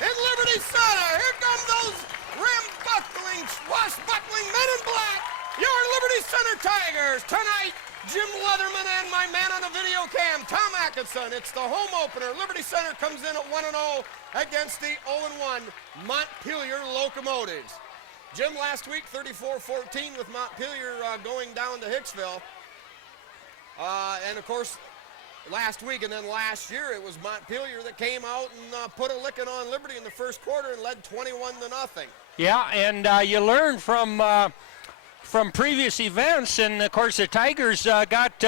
in Liberty Center. Here come those rambuncling, swashbuckling men in black, your Liberty Center Tigers. Tonight, Jim Leatherman and my man on the video cam, Tom Atkinson. It's the home opener. Liberty Center comes in at 1-0 against the 0-1 Montpelier Locomotives. Jim, last week, 34-14 with Montpelier going down to Hicksville. And, of course, last week and then last year, it was Montpelier that came out and put a licking on Liberty in the first quarter and led 21-0. Yeah, and you learn from previous events, and of course the Tigers got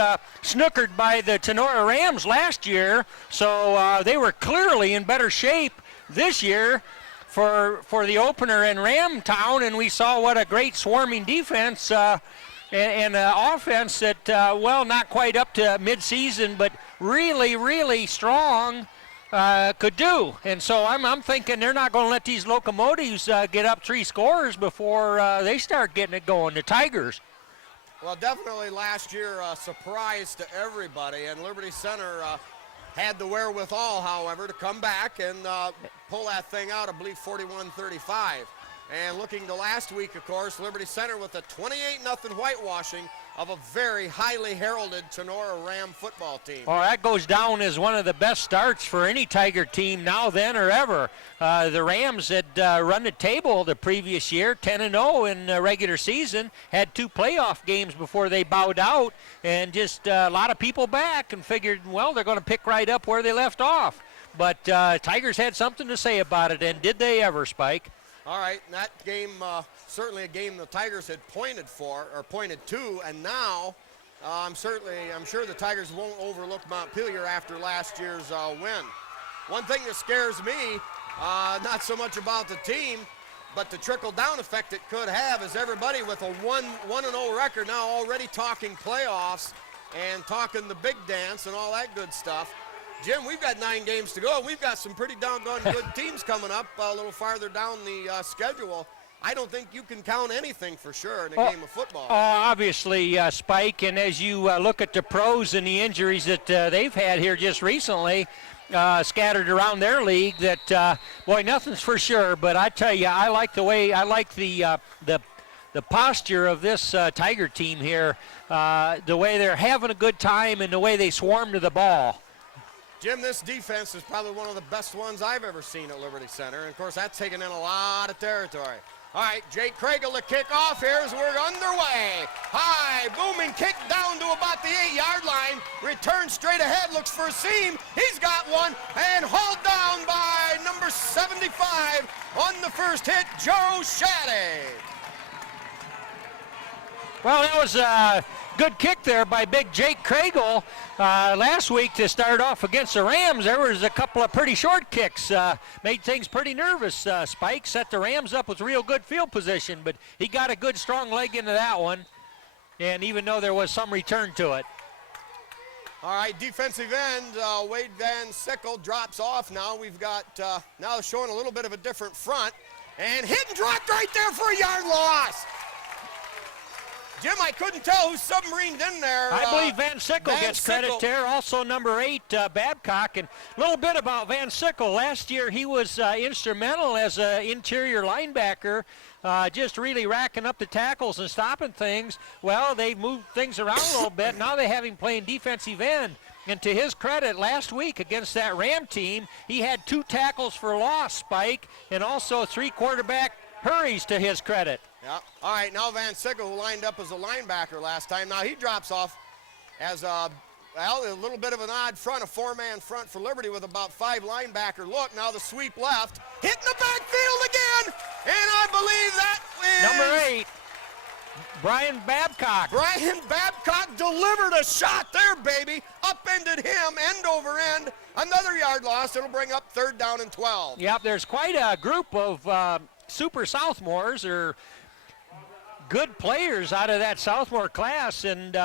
snookered by the Tenora Rams last year, so they were clearly in better shape this year for the opener in Ram Town, and we saw what a great swarming defense and offense that, well, not quite up to mid-season, but really, really strong could do. And so I'm thinking they're not going to let these Locomotives get up 3 scores before they start getting it going, the Tigers. Well, definitely last year a surprise to everybody, and Liberty Center had the wherewithal, however, to come back and pull that thing out, I believe 41-35. And looking to last week, of course, Liberty Center with a 28-0 whitewashing of a very highly heralded Tenora Ram football team. Oh, that goes down as one of the best starts for any Tiger team now, then, or ever. The Rams had run the table the previous year, 10-0 in the regular season, had 2 playoff games before they bowed out, and just a lot of people back and figured, well, they're going to pick right up where they left off. But Tigers had something to say about it, and did they ever, Spike? All right, and that game, certainly a game the Tigers had pointed to, and now I'm sure the Tigers won't overlook Montpelier after last year's win. One thing that scares me, not so much about the team, but the trickle-down effect it could have is everybody with a 1-0 record now already talking playoffs and talking the big dance and all that good stuff. Jim, we've got 9 games to go. We've got some pretty doggone good teams coming up a little farther down the schedule. I don't think you can count anything for sure in a game of football. Obviously, Spike, and as you look at the pros and the injuries that they've had here just recently, scattered around their league, that, boy, nothing's for sure. But I tell you, I like the posture of this Tiger team here, the way they're having a good time and the way they swarm to the ball. Jim, this defense is probably one of the best ones I've ever seen at Liberty Center. And, of course, that's taken in a lot of territory. All right, Jake Craigle to kick off here as we're underway. High, booming kick down to about the 8-yard line. Return straight ahead, looks for a seam. He's got one, and hauled down by number 75 on the first hit, Joe Shaddy. Well, that was a good kick there by big Jake Craigle. Last week to start off against the Rams, there was a couple of pretty short kicks. Made things pretty nervous. Spike set the Rams up with real good field position, but he got a good strong leg into that one, and even though there was some return to it. All right, defensive end, Wade Van Sickle drops off now. We've got, now showing a little bit of a different front, and hit and dropped right there for a yard loss. Jim, I couldn't tell who submarined in there. I believe Van Sickle gets credit there. Also number 8, Babcock. And a little bit about Van Sickle. Last year he was instrumental as an interior linebacker, just really racking up the tackles and stopping things. Well, they've moved things around a little bit. Now they have him playing defensive end. And to his credit, last week against that Ram team, he had 2 tackles for loss, Spike, and also 3 quarterback hurries to his credit. Yeah. All right, now Van Sickle, who lined up as a linebacker last time, now he drops off as a little bit of an odd front, a 4-man front for Liberty with about 5 linebacker look. Now the sweep left, hitting the backfield again, and I believe that is number 8, Brian Babcock. Brian Babcock delivered a shot there, baby. Upended him, end over end. Another yard loss. It'll bring up 3rd down and 12. Yep, there's quite a group of super sophomores or good players out of that sophomore class, and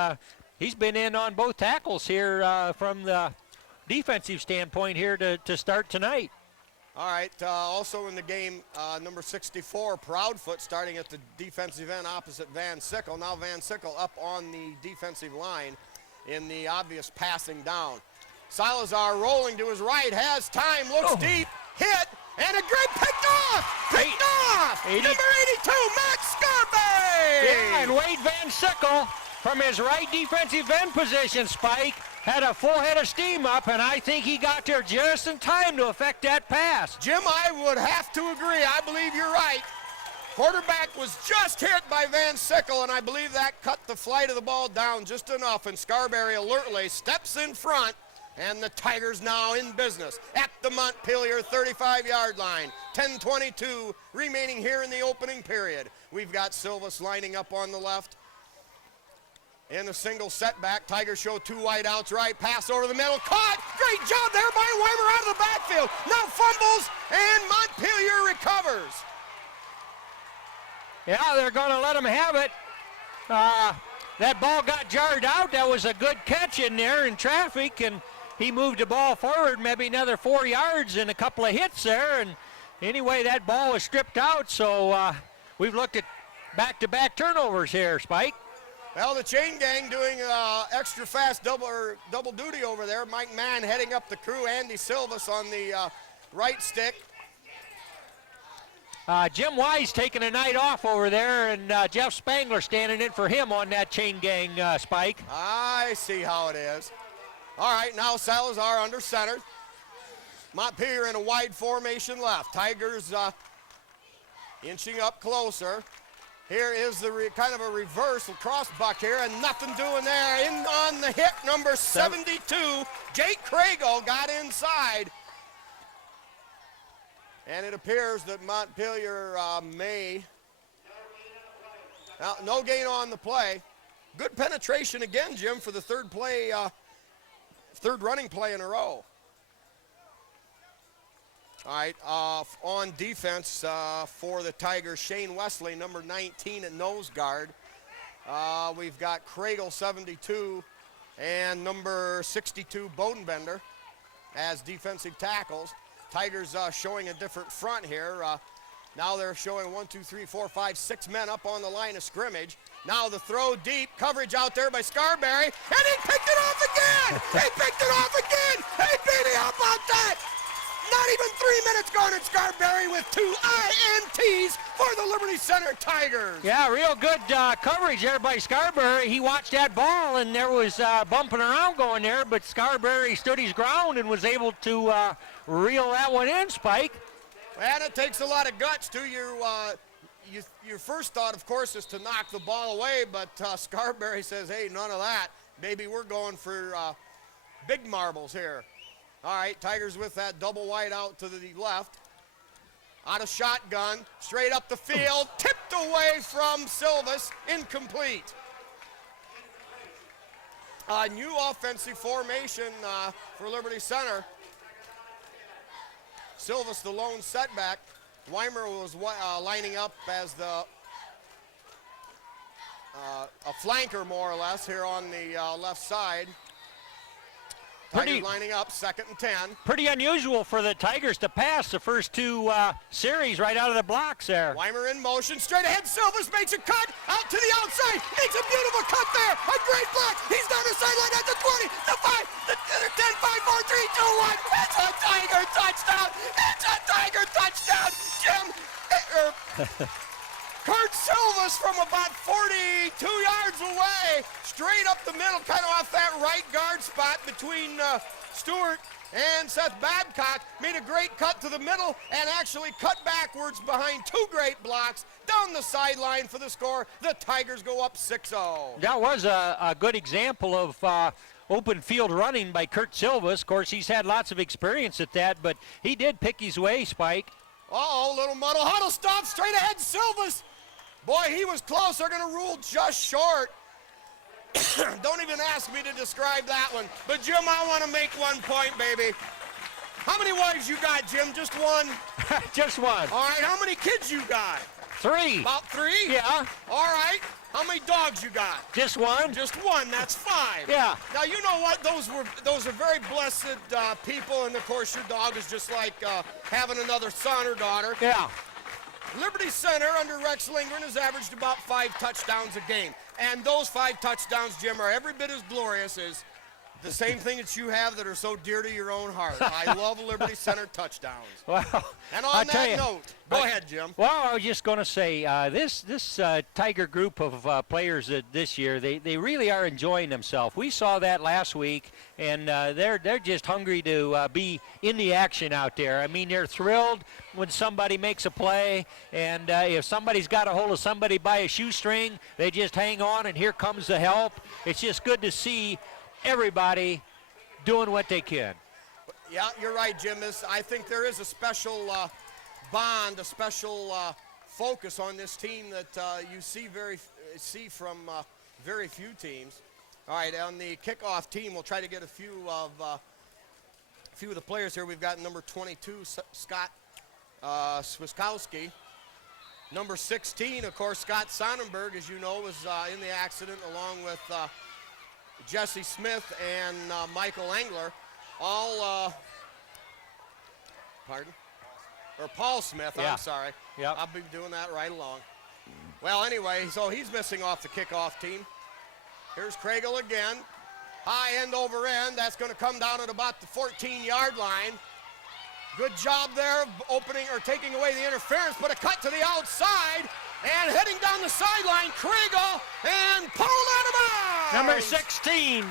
he's been in on both tackles here from the defensive standpoint here to start tonight. All right, also in the game, number 64, Proudfoot, starting at the defensive end opposite Van Sickle. Now Van Sickle up on the defensive line in the obvious passing down. Salazar rolling to his right, has time, looks deep, hit, and a Number 82, Matt Scarberry! Yeah, and Wade Van Sickle from his right defensive end position, Spike, had a full head of steam up, and I think he got there just in time to effect that pass. Jim, I would have to agree. I believe you're right. Quarterback was just hit by Van Sickle, and I believe that cut the flight of the ball down just enough, and Scarberry alertly steps in front, and the Tigers now in business at the Montpelier 35-yard line. 10:22 remaining here in the opening period. We've got Silvas lining up on the left. In a single setback, Tigers show 2 wide outs right, pass over the middle, caught, great job there by Weimer out of the backfield. Now fumbles, and Montpelier recovers. Yeah, they're going to let him have it. That ball got jarred out. That was a good catch in there in traffic, and he moved the ball forward maybe another 4 yards and a couple of hits there. And anyway, that ball was stripped out, so we've looked at back-to-back turnovers here, Spike. Well, the chain gang doing extra fast double duty over there. Mike Mann heading up the crew. Andy Silvas on the right stick. Jim Wise taking a night off over there, and Jeff Spangler standing in for him on that chain gang, Spike. I see how it is. All right, now Salazar under center. Montpelier in a wide formation left. Tigers inching up closer. Here is the kind of a reverse cross buck here, and nothing doing there. In on the hit, number 72, Jake Craigle got inside. And it appears that Montpelier may. Now, no gain on the play. Good penetration again, Jim, for the third running play in a row. All right, on defense for the Tigers, Shane Wesley, number 19 at nose guard. We've got Craigle, 72, and number 62, Bodenbender, as defensive tackles. Tigers showing a different front here. Now they're showing 1, 2, 3, 4, 5, 6 men up on the line of scrimmage. Now the throw deep, coverage out there by Scarberry, and he picked it off again! He picked it off again! Hey, baby, how about that? Not even 3 minutes gone, and Scarberry with 2 INTs for the Liberty Center Tigers. Yeah, real good coverage there by Scarberry. He watched that ball, and there was bumping around going there, but Scarberry stood his ground and was able to reel that one in, Spike. And it takes a lot of guts, too. Your first thought, of course, is to knock the ball away, but Scarberry says, hey, none of that. Maybe we're going for big marbles here. All right, Tigers with that double wide out to the left. Out of shotgun, straight up the field, tipped away from Silvas, incomplete. New offensive formation for Liberty Center. Silvas, the lone setback. Weimer was lining up as a flanker, more or less, here on the left side. Tigers lining up, 2nd and 10. Pretty unusual for the Tigers to pass the first 2 series right out of the blocks there. Weimer in motion, straight ahead, Silvas makes a cut, out to the outside, makes a beautiful cut there, a great block, he's down the sideline at the 20, the 5, the 10, 5, 4, 3, 2, 1, it's a Tiger touchdown, it's a Tiger touchdown, Jim, Kurt Silvas from about 42 yards away, straight up the middle, kind of off that right guard spot between Stewart and Seth Babcock, made a great cut to the middle and actually cut backwards behind 2 great blocks down the sideline for the score. The Tigers go up 6-0. That was a good example of open field running by Kurt Silvas. Of course, he's had lots of experience at that, but he did pick his way, Spike. Uh-oh, little muddle, huddle stop, straight ahead, Silvas. Boy, he was close. They're going to rule just short. Don't even ask me to describe that one. But, Jim, I want to make one point, baby. How many wives you got, Jim? Just one? Just one. All right, how many kids you got? 3. About 3? Yeah. All right. How many dogs you got? Just one. Just one. That's 5. Yeah. Now, you know what? Those are very blessed people, and, of course, your dog is just like having another son or daughter. Yeah. Liberty Center under Rex Lindgren has averaged about 5 touchdowns a game. And those 5 touchdowns, Jim, are every bit as glorious as The same thing that you have that are so dear to your own heart. I love Liberty Center touchdowns. Well, And on that note, go ahead, Jim. Well, I was just going to say, this Tiger group of players this year, they really are enjoying themselves. We saw that last week, and they're just hungry to be in the action out there. I mean, they're thrilled when somebody makes a play, and if somebody's got a hold of somebody by a shoestring, they just hang on, and here comes the help. It's just good to see everybody doing what they can. Yeah, you're right, Jim. I think there is a special bond, a special focus on this team that you see from very few teams. All right, on the kickoff team, we'll try to get a few of the players here. We've got number 22, Scott Swiskowski. Number 16, of course, Scott Sonnenberg, as you know, was in the accident along with Jesse Smith and Michael Engler, all, Paul Smith, yeah. I'm sorry. Yep. I'll be doing that right along. Well, anyway, so he's missing off the kickoff team. Here's Craigle again. High end over end. That's going to come down at about the 14-yard line. Good job there of taking away the interference, but a cut to the outside. And heading down the sideline, Craigle, and pulled out of bounds. Number 16.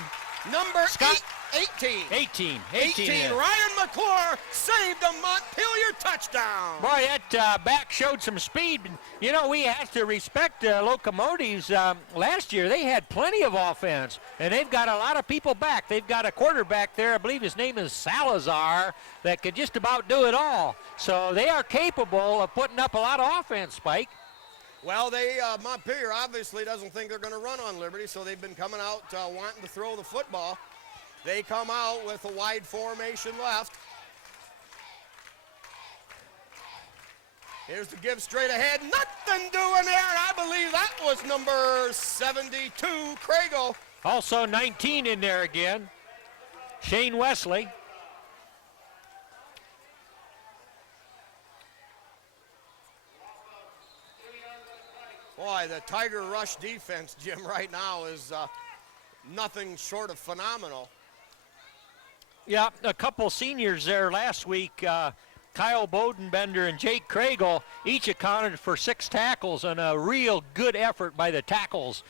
Number Scott. 18. 18. Ryan McClure saved a Montpelier touchdown. Boy, that back showed some speed. You know, we have to respect Locomotives. Last year, they had plenty of offense, and they've got a lot of people back. They've got a quarterback there, I believe his name is Salazar, that could just about do it all. So they are capable of putting up a lot of offense, Spike. Well, Montpelier obviously doesn't think they're going to run on Liberty, so they've been coming out wanting to throw the football. They come out with a wide formation left. Here's the give straight ahead. Nothing doing there. I believe that was number 72, Craigle. Also 19 in there again, Shane Wesley. Boy, the Tiger rush defense, Jim, right now is nothing short of phenomenal. Yeah, a couple seniors there last week, Kyle Bodenbender and Jake Craigle, each accounted for 6 tackles, and a real good effort by the tackles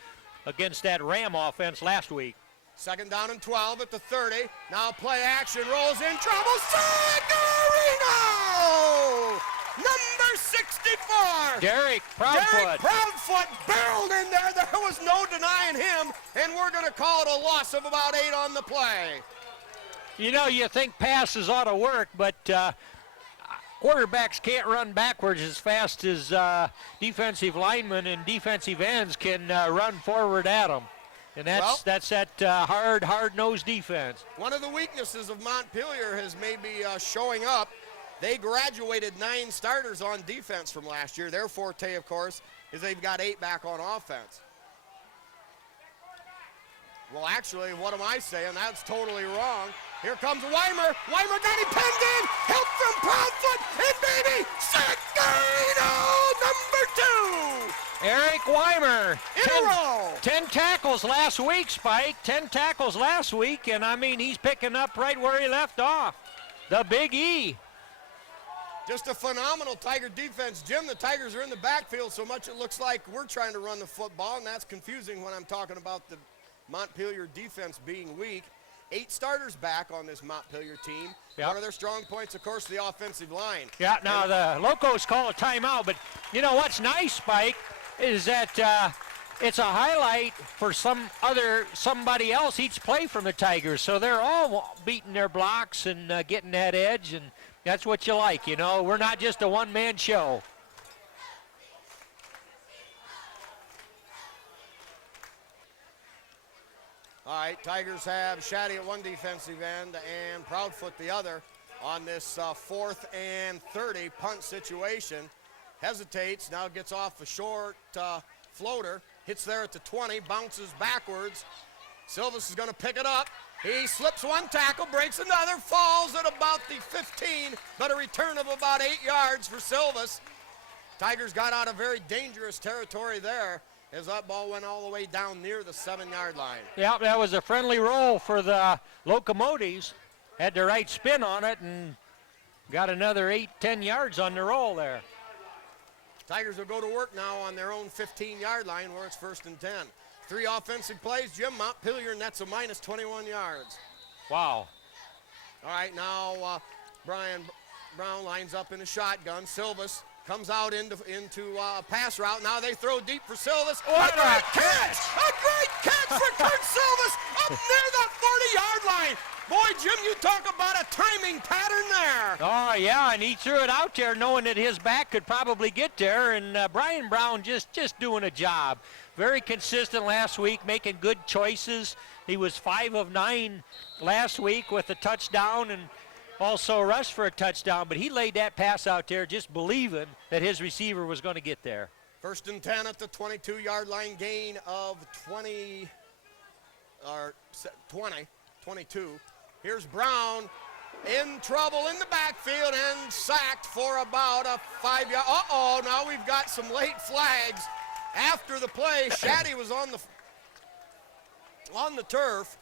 against that Ram offense last week. Second down and 12 at the 30. Now play action, rolls in trouble. Sagarino! Number 64. Derek Proudfoot barreled in there. There was no denying him, and we're going to call it a loss of about 8 on the play. You know, you think passes ought to work, but quarterbacks can't run backwards as fast as defensive linemen and defensive ends can run forward at them. And that's that hard-nosed defense. One of the weaknesses of Montpelier is maybe showing up. They graduated 9 starters on defense from last year. Their forte, of course, is they've got 8 back on offense. Well, actually, what am I saying? That's totally wrong. Here comes Weimer. Weimer got him pinned in. Help from Proudfoot. And baby, Sagarino, number 2. Eric Weimer. In a row. 10 tackles last week, Spike. 10 tackles last week, and I mean, he's picking up right where he left off. The Big E. Just a phenomenal Tiger defense. Jim, the Tigers are in the backfield so much it looks like we're trying to run the football, and that's confusing when I'm talking about the Montpelier defense being weak. 8 starters back on this Montpelier team. Yep. One of their strong points, of course, the offensive line. Yeah, now the Locos call a timeout, but you know what's nice, Spike, is that it's a highlight for somebody else each play from the Tigers. So they're all beating their blocks and getting that edge, and that's what you like, you know. We're not just a one-man show. All right, Tigers have Shaddy at one defensive end and Proudfoot the other on this 4th and 30 punt situation. Hesitates, now gets off a short floater, hits there at the 20, bounces backwards. Silvas is going to pick it up. He slips one tackle, breaks another, falls at about the 15, but a return of about 8 yards for Silvas. Tigers got out of very dangerous territory there. as that ball went all the way down near the 7-yard line. Yeah, that was a friendly roll for the Locomotives. Had the right spin on it and got another 8-10 yards on the roll there. Tigers will go to work now on their own 15-yard line where it's 1st and 10. 3 offensive plays. Jim, Montpelier nets a minus 21 yards. Wow. All right, now Brian Brown lines up in a shotgun. Silvas comes out into a pass route. Now they throw deep for Silvas. What a catch! A great catch for Kurt Silvas up near the 40-yard line. Boy, Jim, you talk about a timing pattern there. Oh, yeah, and he threw it out there knowing that his back could probably get there, and Brian Brown just doing a job. Very consistent last week, making good choices. He was 5 of 9 last week with a touchdown and also rushed for a touchdown, but he laid that pass out there just believing that his receiver was going to get there. 1st and 10 at the 22-yard line, gain of 22. Here's Brown in trouble in the backfield and sacked for about a 5-yard. Uh-oh, now we've got some late flags after the play. Shaddy was on the turf.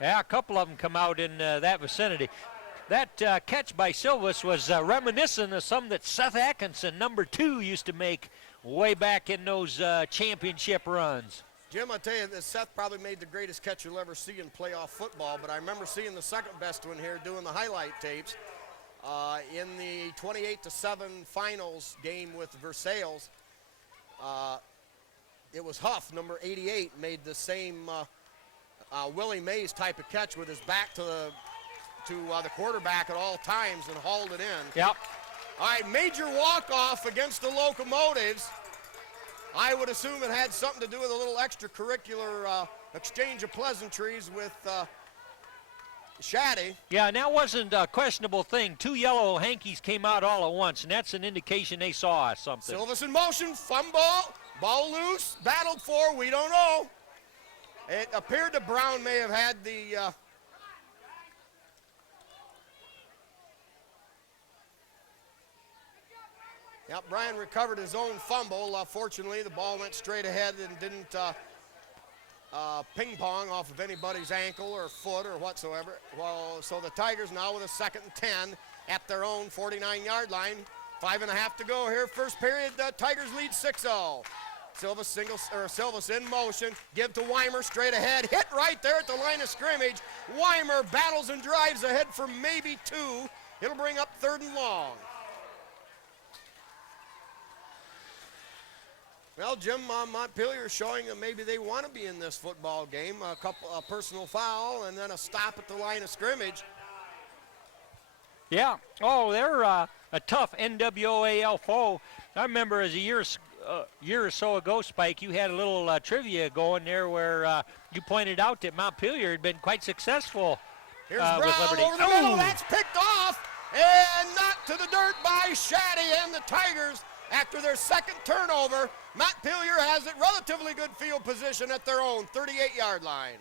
Yeah, a couple of them come out in that vicinity. That catch by Silvas was reminiscent of some that Seth Atkinson, number 2, used to make way back in those championship runs. Jim, I tell you, that Seth probably made the greatest catch you'll ever see in playoff football, but I remember seeing the second best one here doing the highlight tapes in the 28-7 finals game with Versailles. It was Huff, number 88, made the same Willie Mays type of catch with his back to the quarterback at all times and hauled it in. Yep. All right, major walk-off against the Locomotives. I would assume it had something to do with a little extracurricular exchange of pleasantries with Shaddy. Yeah, and that wasn't a questionable thing. 2 yellow hankies came out all at once, and that's an indication they saw something. Silvas in motion, fumble, ball loose, battled for, we don't know. It appeared that Brown may have had the Yep, Brian recovered his own fumble. Fortunately, the ball went straight ahead and didn't ping pong off of anybody's ankle or foot or whatsoever. Well, so the Tigers now with a 2nd and 10 at their own 49-yard line. 5.5 to go here. First period, the Tigers lead 6-0. Silvas in motion, give to Weimer straight ahead, hit right there at the line of scrimmage. Weimer battles and drives ahead for maybe 2. It'll bring up 3rd and long. Well, Jim, Montpelier showing that maybe they want to be in this football game. A personal foul and then a stop at the line of scrimmage. Yeah. Oh, they're a tough NWAL foe. I remember as a year or so ago, Spike, you had a little trivia going there where you pointed out that Montpelier had been quite successful Here's with Brown Liberty. over the middle. That's picked off and knocked to the dirt by Shaddy and the Tigers after their 2nd turnover. Montpelier has it relatively good field position at their own 38-yard line.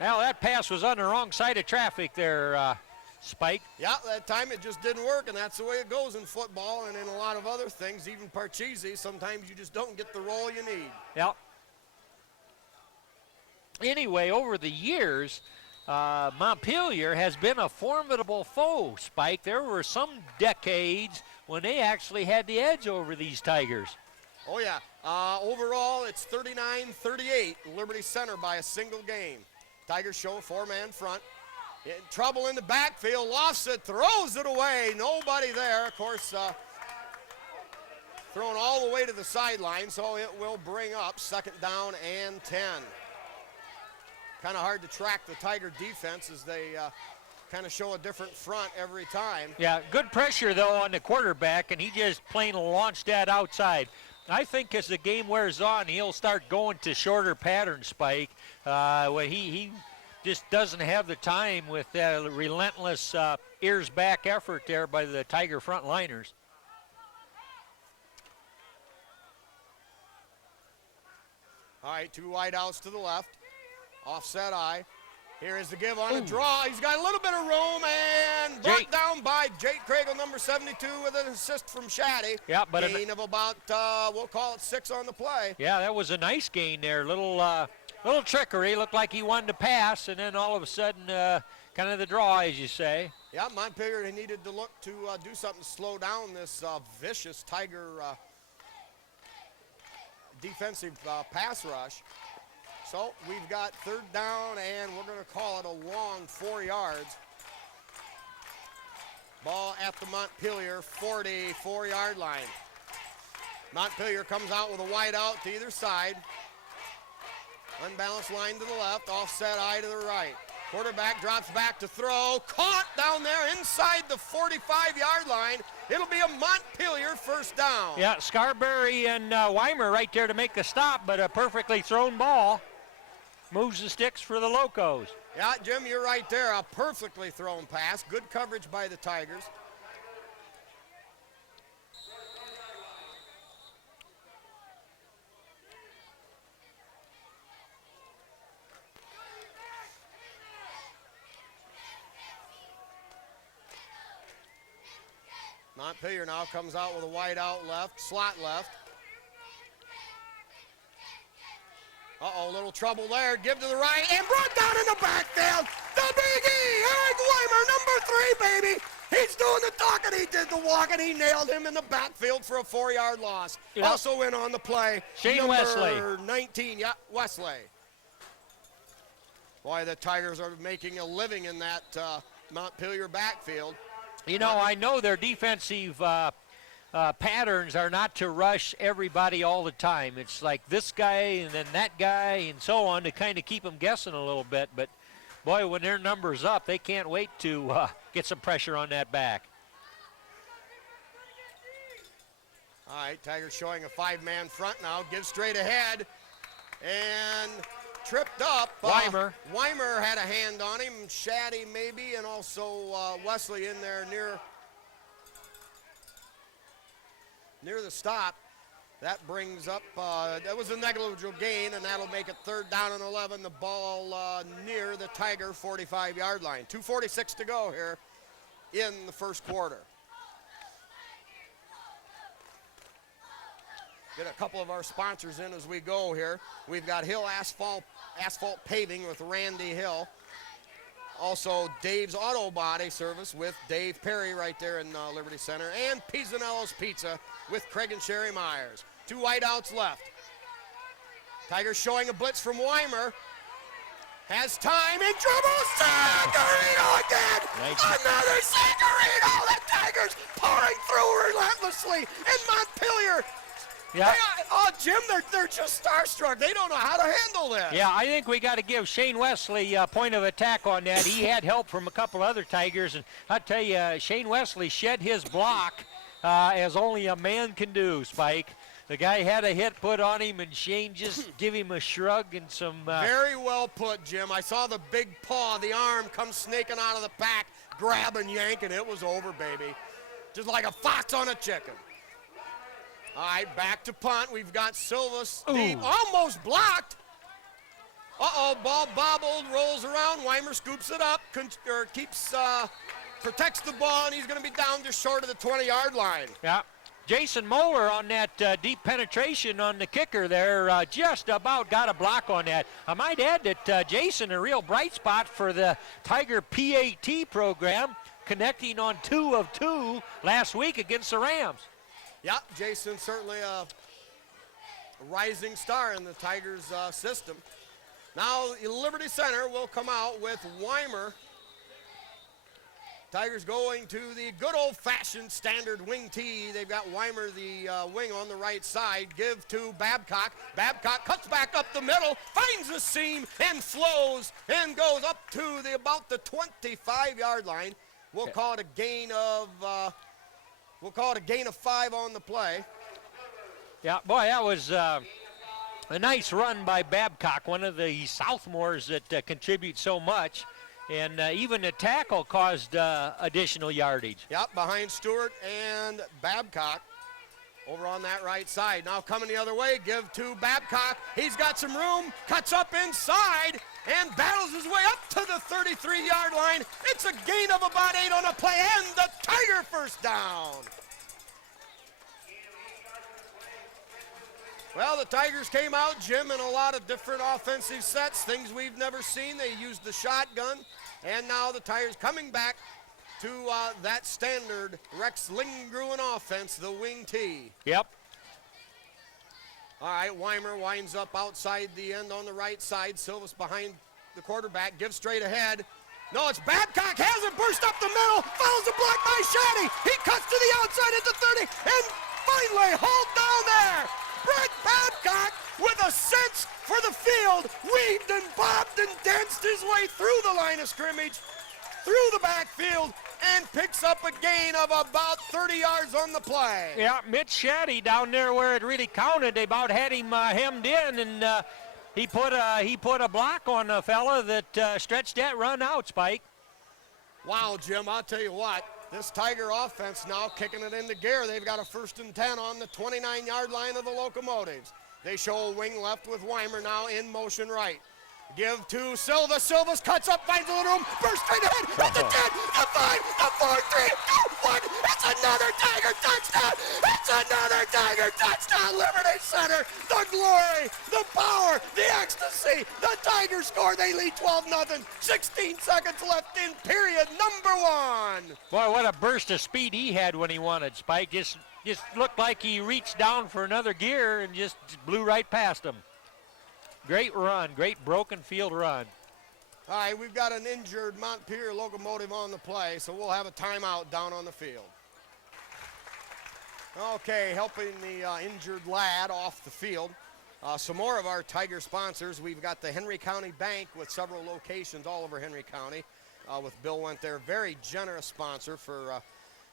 Now that pass was on the wrong side of traffic there, Spike. Yeah, that time it just didn't work, and that's the way it goes in football and in a lot of other things, even Parcheesi. Sometimes you just don't get the roll you need. Yep. Anyway, over the years, Montpelier has been a formidable foe, Spike. There were some decades when they actually had the edge over these Tigers. Oh, yeah. Overall, it's 39-38, Liberty Center by a single game. Tigers show a 4-man front. In trouble in the backfield, lofts it, throws it away. Nobody there. Of course, thrown all the way to the sideline, so it will bring up 2nd down and 10. Kind of hard to track the Tiger defense as they kind of show a different front every time. Yeah, good pressure, though, on the quarterback, and he just plain launched that outside. I think as the game wears on, he'll start going to shorter patterns, Spike. When he just doesn't have the time with that relentless ears back effort there by the Tiger frontliners. All right, 2 wideouts to the left. Offset eye. Here is the give on a draw. He's got a little bit of room and brought down by Jake Craigle, number 72, with an assist from Shaddy. Yeah, but gain of about, we'll call it 6 on the play. Yeah, that was a nice gain there. Little trickery. Looked like he wanted to pass, and then all of a sudden, kind of the draw, as you say. Yeah, Montpelier needed to look to do something to slow down this vicious Tiger defensive pass rush. So we've got 3rd down, and we're going to call it a long 4 yards. Ball at the Montpelier 44-yard line. Montpelier comes out with a wide out to either side. Unbalanced line to the left, offset eye to the right. Quarterback drops back to throw. Caught down there inside the 45-yard line. It'll be a Montpelier 1st down. Yeah, Scarberry and Weimer right there to make the stop, but a perfectly thrown ball moves the sticks for the Locos. Yeah, Jim, you're right there. A perfectly thrown pass. Good coverage by the Tigers. Montpelier now comes out with a wide out left, slot left. Little trouble there. Give to the right and brought down in the backfield. The Big E, Eric Weimer, number 3, baby. He's doing the talking. He did the walking. He nailed him in the backfield for a 4-yard loss. Yep. Also in on the play, Shane Wesley. Number 19, yeah, Wesley. Boy, the Tigers are making a living in that Montpelier backfield. You know, I know their defensive patterns are not to rush everybody all the time. It's like this guy and then that guy and so on to kind of keep them guessing a little bit. But, boy, when their number's up, they can't wait to get some pressure on that back. All right, Tigers showing a 5-man front now. Gives straight ahead and tripped up. Weimer. Weimer had a hand on him. Shaddy maybe, and also Wesley in there near the stop. That brings up, that was a negligible gain, and that'll make it 3rd down and 11. The ball near the Tiger 45-yard line. 2:46 to go here in the 1st quarter. Get a couple of our sponsors in as we go here. We've got Hill Asphalt Paving with Randy Hill. Also, Dave's Auto Body Service with Dave Perry right there in Liberty Center. And Pisanello's Pizza with Craig and Sherry Myers. 2 wideouts left. Tigers showing a blitz from Weimer. Has time in trouble. Sagarino again. Nice. Another Sagarino. The Tigers pouring through relentlessly. And Montpelier. Yeah. Jim, they're just starstruck. They don't know how to handle this. Yeah, I think we got to give Shane Wesley a point of attack on that. He had help from a couple other Tigers, and I tell you, Shane Wesley shed his block as only a man can do, Spike. The guy had a hit put on him, and Shane just give him a shrug and some... Very well put, Jim. I saw the big paw, the arm come snaking out of the pack, grab and yank, and it was over, baby. Just like a fox on a chicken. All right, back to punt. We've got Silva, Steve, almost blocked. Ball bobbled, rolls around. Weimer scoops it up, protects the ball, and he's going to be down just short of the 20-yard line. Yeah. Jason Moeller on that deep penetration on the kicker there just about got a block on that. I might add that Jason, a real bright spot for the Tiger PAT program, connecting on 2 of 2 last week against the Rams. Yeah, Jason certainly a rising star in the Tigers system. Now Liberty Center will come out with Weimer. Tigers going to the good old-fashioned standard wing tee. They've got Weimer, the wing on the right side. Give to Babcock. Babcock cuts back up the middle, finds the seam, and flows, and goes up to about the 25-yard line. We'll call it a gain of 5 on the play. Yeah, boy, that was a nice run by Babcock, one of the sophomores that contribute so much. And even the tackle caused additional yardage. Yep, behind Stewart and Babcock over on that right side. Now coming the other way, give to Babcock. He's got some room, cuts up inside, and battles his way up to the 33-yard line. It's a gain of about 8 on a play, and the Tiger first down. Well, the Tigers came out, Jim, in a lot of different offensive sets, things we've never seen. They used the shotgun, and now the Tigers coming back to that standard Rex Lindgren offense, the wing T. Yep. All right, Weimer winds up outside the end on the right side. Silvas behind the quarterback, gives straight ahead. No, it's Babcock, has it, burst up the middle, follows the block by Shaddy. He cuts to the outside at the 30, and finally hauled down there. Brett Babcock, with a sense for the field, weaved and bobbed and danced his way through the line of scrimmage, through the backfield, and picks up a gain of about 30 yards on the play. Yeah, Mitch Shaddy down there where it really counted. They about had him hemmed in, and he put a block on a fella that stretched that run out, Spike. Wow, Jim, I'll tell you what. This Tiger offense now kicking it into gear. They've got a 1st and 10 on the 29-yard line of the Locomotives. They show a wing left with Weimer now in motion right. Give to Silva. Silvas cuts up, finds a little room, bursts straight ahead, at the 10, the 5, the 4, 3, 2, 1. It's another Tiger touchdown. It's another Tiger touchdown. Liberty Center, the glory, the power, the ecstasy. The Tigers score. They lead 12-0. 16 seconds left in period number 1. Boy, what a burst of speed he had when he wanted, Spike. Just looked like he reached down for another gear and just blew right past him. Great run, great broken field run. All right, we've got an injured Montpelier Locomotive on the play, so we'll have a timeout down on the field. Okay, helping the injured lad off the field. Some more of our Tiger sponsors. We've got the Henry County Bank with several locations all over Henry County. With Bill Went there, very generous sponsor for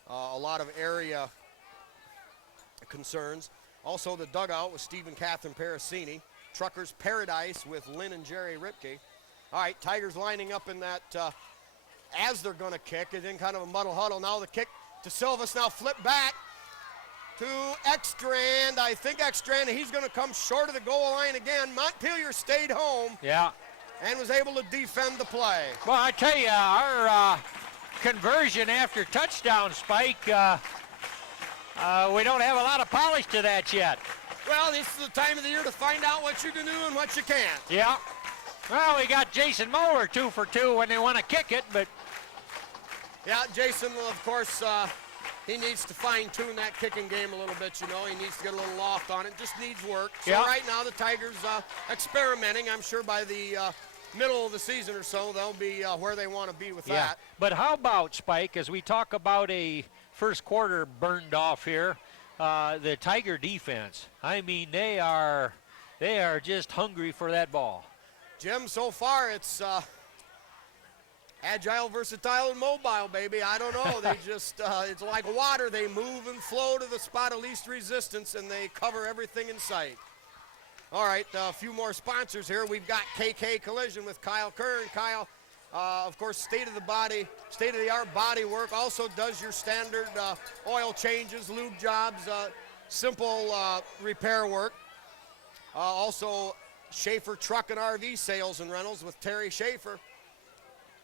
a lot of area concerns. Also the Dugout with Steve and Catherine Parasini. Truckers Paradise with Lynn and Jerry Ripke. All right, Tigers lining up in that as they're going to kick. It's in kind of a muddle huddle. Now the kick to Silvas, now flip back to Ekstrand. I think Ekstrand, he's going to come short of the goal line again. Montpelier stayed home. Yeah. And was able to defend the play. Well, I tell you, our conversion after touchdown, Spike, we don't have a lot of polish to that yet. Well, this is the time of the year to find out what you can do and what you can't. Yeah. Well, we got Jason Moeller 2 for 2 when they want to kick it, but. Yeah, Jason, of course, he needs to fine-tune that kicking game a little bit, you know. He needs to get a little loft on it. Just needs work. So yeah. Right now the Tigers experimenting. I'm sure by the middle of the season or so, they'll be where they want to be with that. But how about, Spike, as we talk about a first quarter burned off here, the Tiger defense, I mean, they are just hungry for that ball. Jim, so far it's agile, versatile, and mobile, baby. I don't know. They just, it's like water. They move and flow to the spot of least resistance, and they cover everything in sight. All right, a few more sponsors here. We've got KK Collision with Kyle Kern. Kyle, of course, state-of-the-art body work. Also does your standard oil changes, lube jobs, simple repair work. Also, Schaefer Truck and RV Sales and Rentals with Terry Schaefer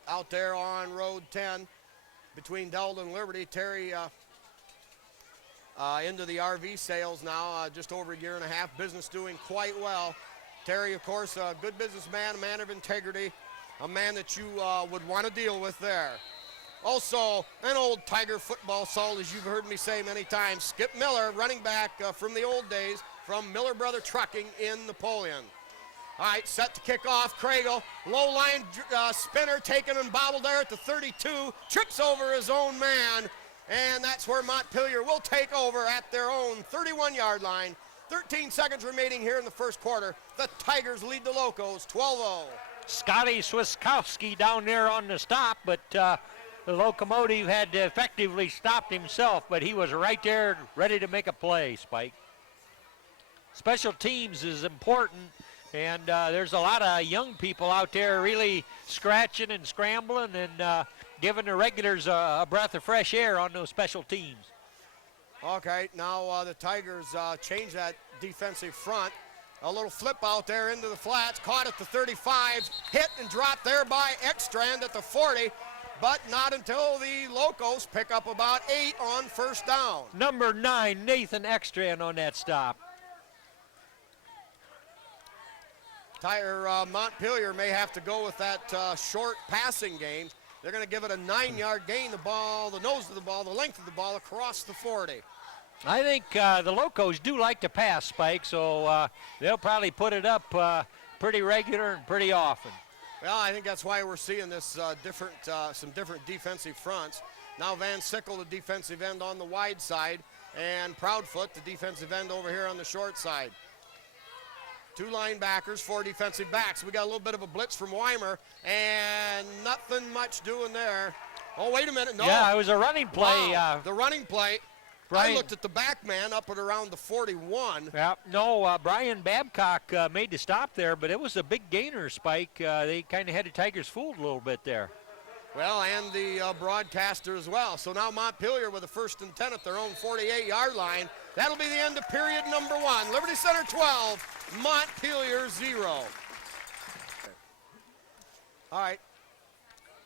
out there on Road 10 between Delta and Liberty. Terry into the RV sales now, just over a year and a half. Business doing quite well. Terry, of course, a good businessman, a man of integrity, a man that you would want to deal with there. Also, an old Tiger football salt, as you've heard me say many times, Skip Miller, running back from the old days from Miller Brother Trucking in Napoleon. All right, set to kick off. Craigle, low line spinner taken and bobbled there at the 32, trips over his own man, and that's where Montpelier will take over at their own 31-yard line. 13 seconds remaining here in the first quarter. The Tigers lead the Locos 12-0. Scotty Swiskowski down there on the stop, but the Locomotive had effectively stopped himself, but he was right there ready to make a play, Spike. Special teams is important, and there's a lot of young people out there really scratching and scrambling and giving the regulars a breath of fresh air on those special teams. Okay, now the Tigers change that defensive front. A little flip out there into the flats, caught at the 35, hit and dropped there by Ekstrand at the 40, but not until the Locos pick up about 8 on first down. Number 9, Nathan Ekstrand on that stop. Montpelier may have to go with that short passing game. They're going to give it a 9-yard gain. The ball, the nose of the ball, the length of the ball across the 40. I think the Locos do like to pass, Spike, so they'll probably put it up pretty regular and pretty often. Well, I think that's why we're seeing this some different defensive fronts. Now Van Sickle, the defensive end on the wide side, and Proudfoot, the defensive end over here on the short side. 2 linebackers, 4 defensive backs. We got a little bit of a blitz from Weimer, and nothing much doing there. Oh, wait a minute, no. Yeah, it was a running play. Wow, the running play. Brian, I looked at the back man up at around the 41. Yeah, no, Brian Babcock made the stop there, but it was a big gainer, Spike. They kind of had the Tigers fooled a little bit there. Well, and the broadcaster as well. So now Montpelier with a 1st and 10 at their own 48-yard line. That'll be the end of period number 1. Liberty Center 12, Montpelier 0. All right.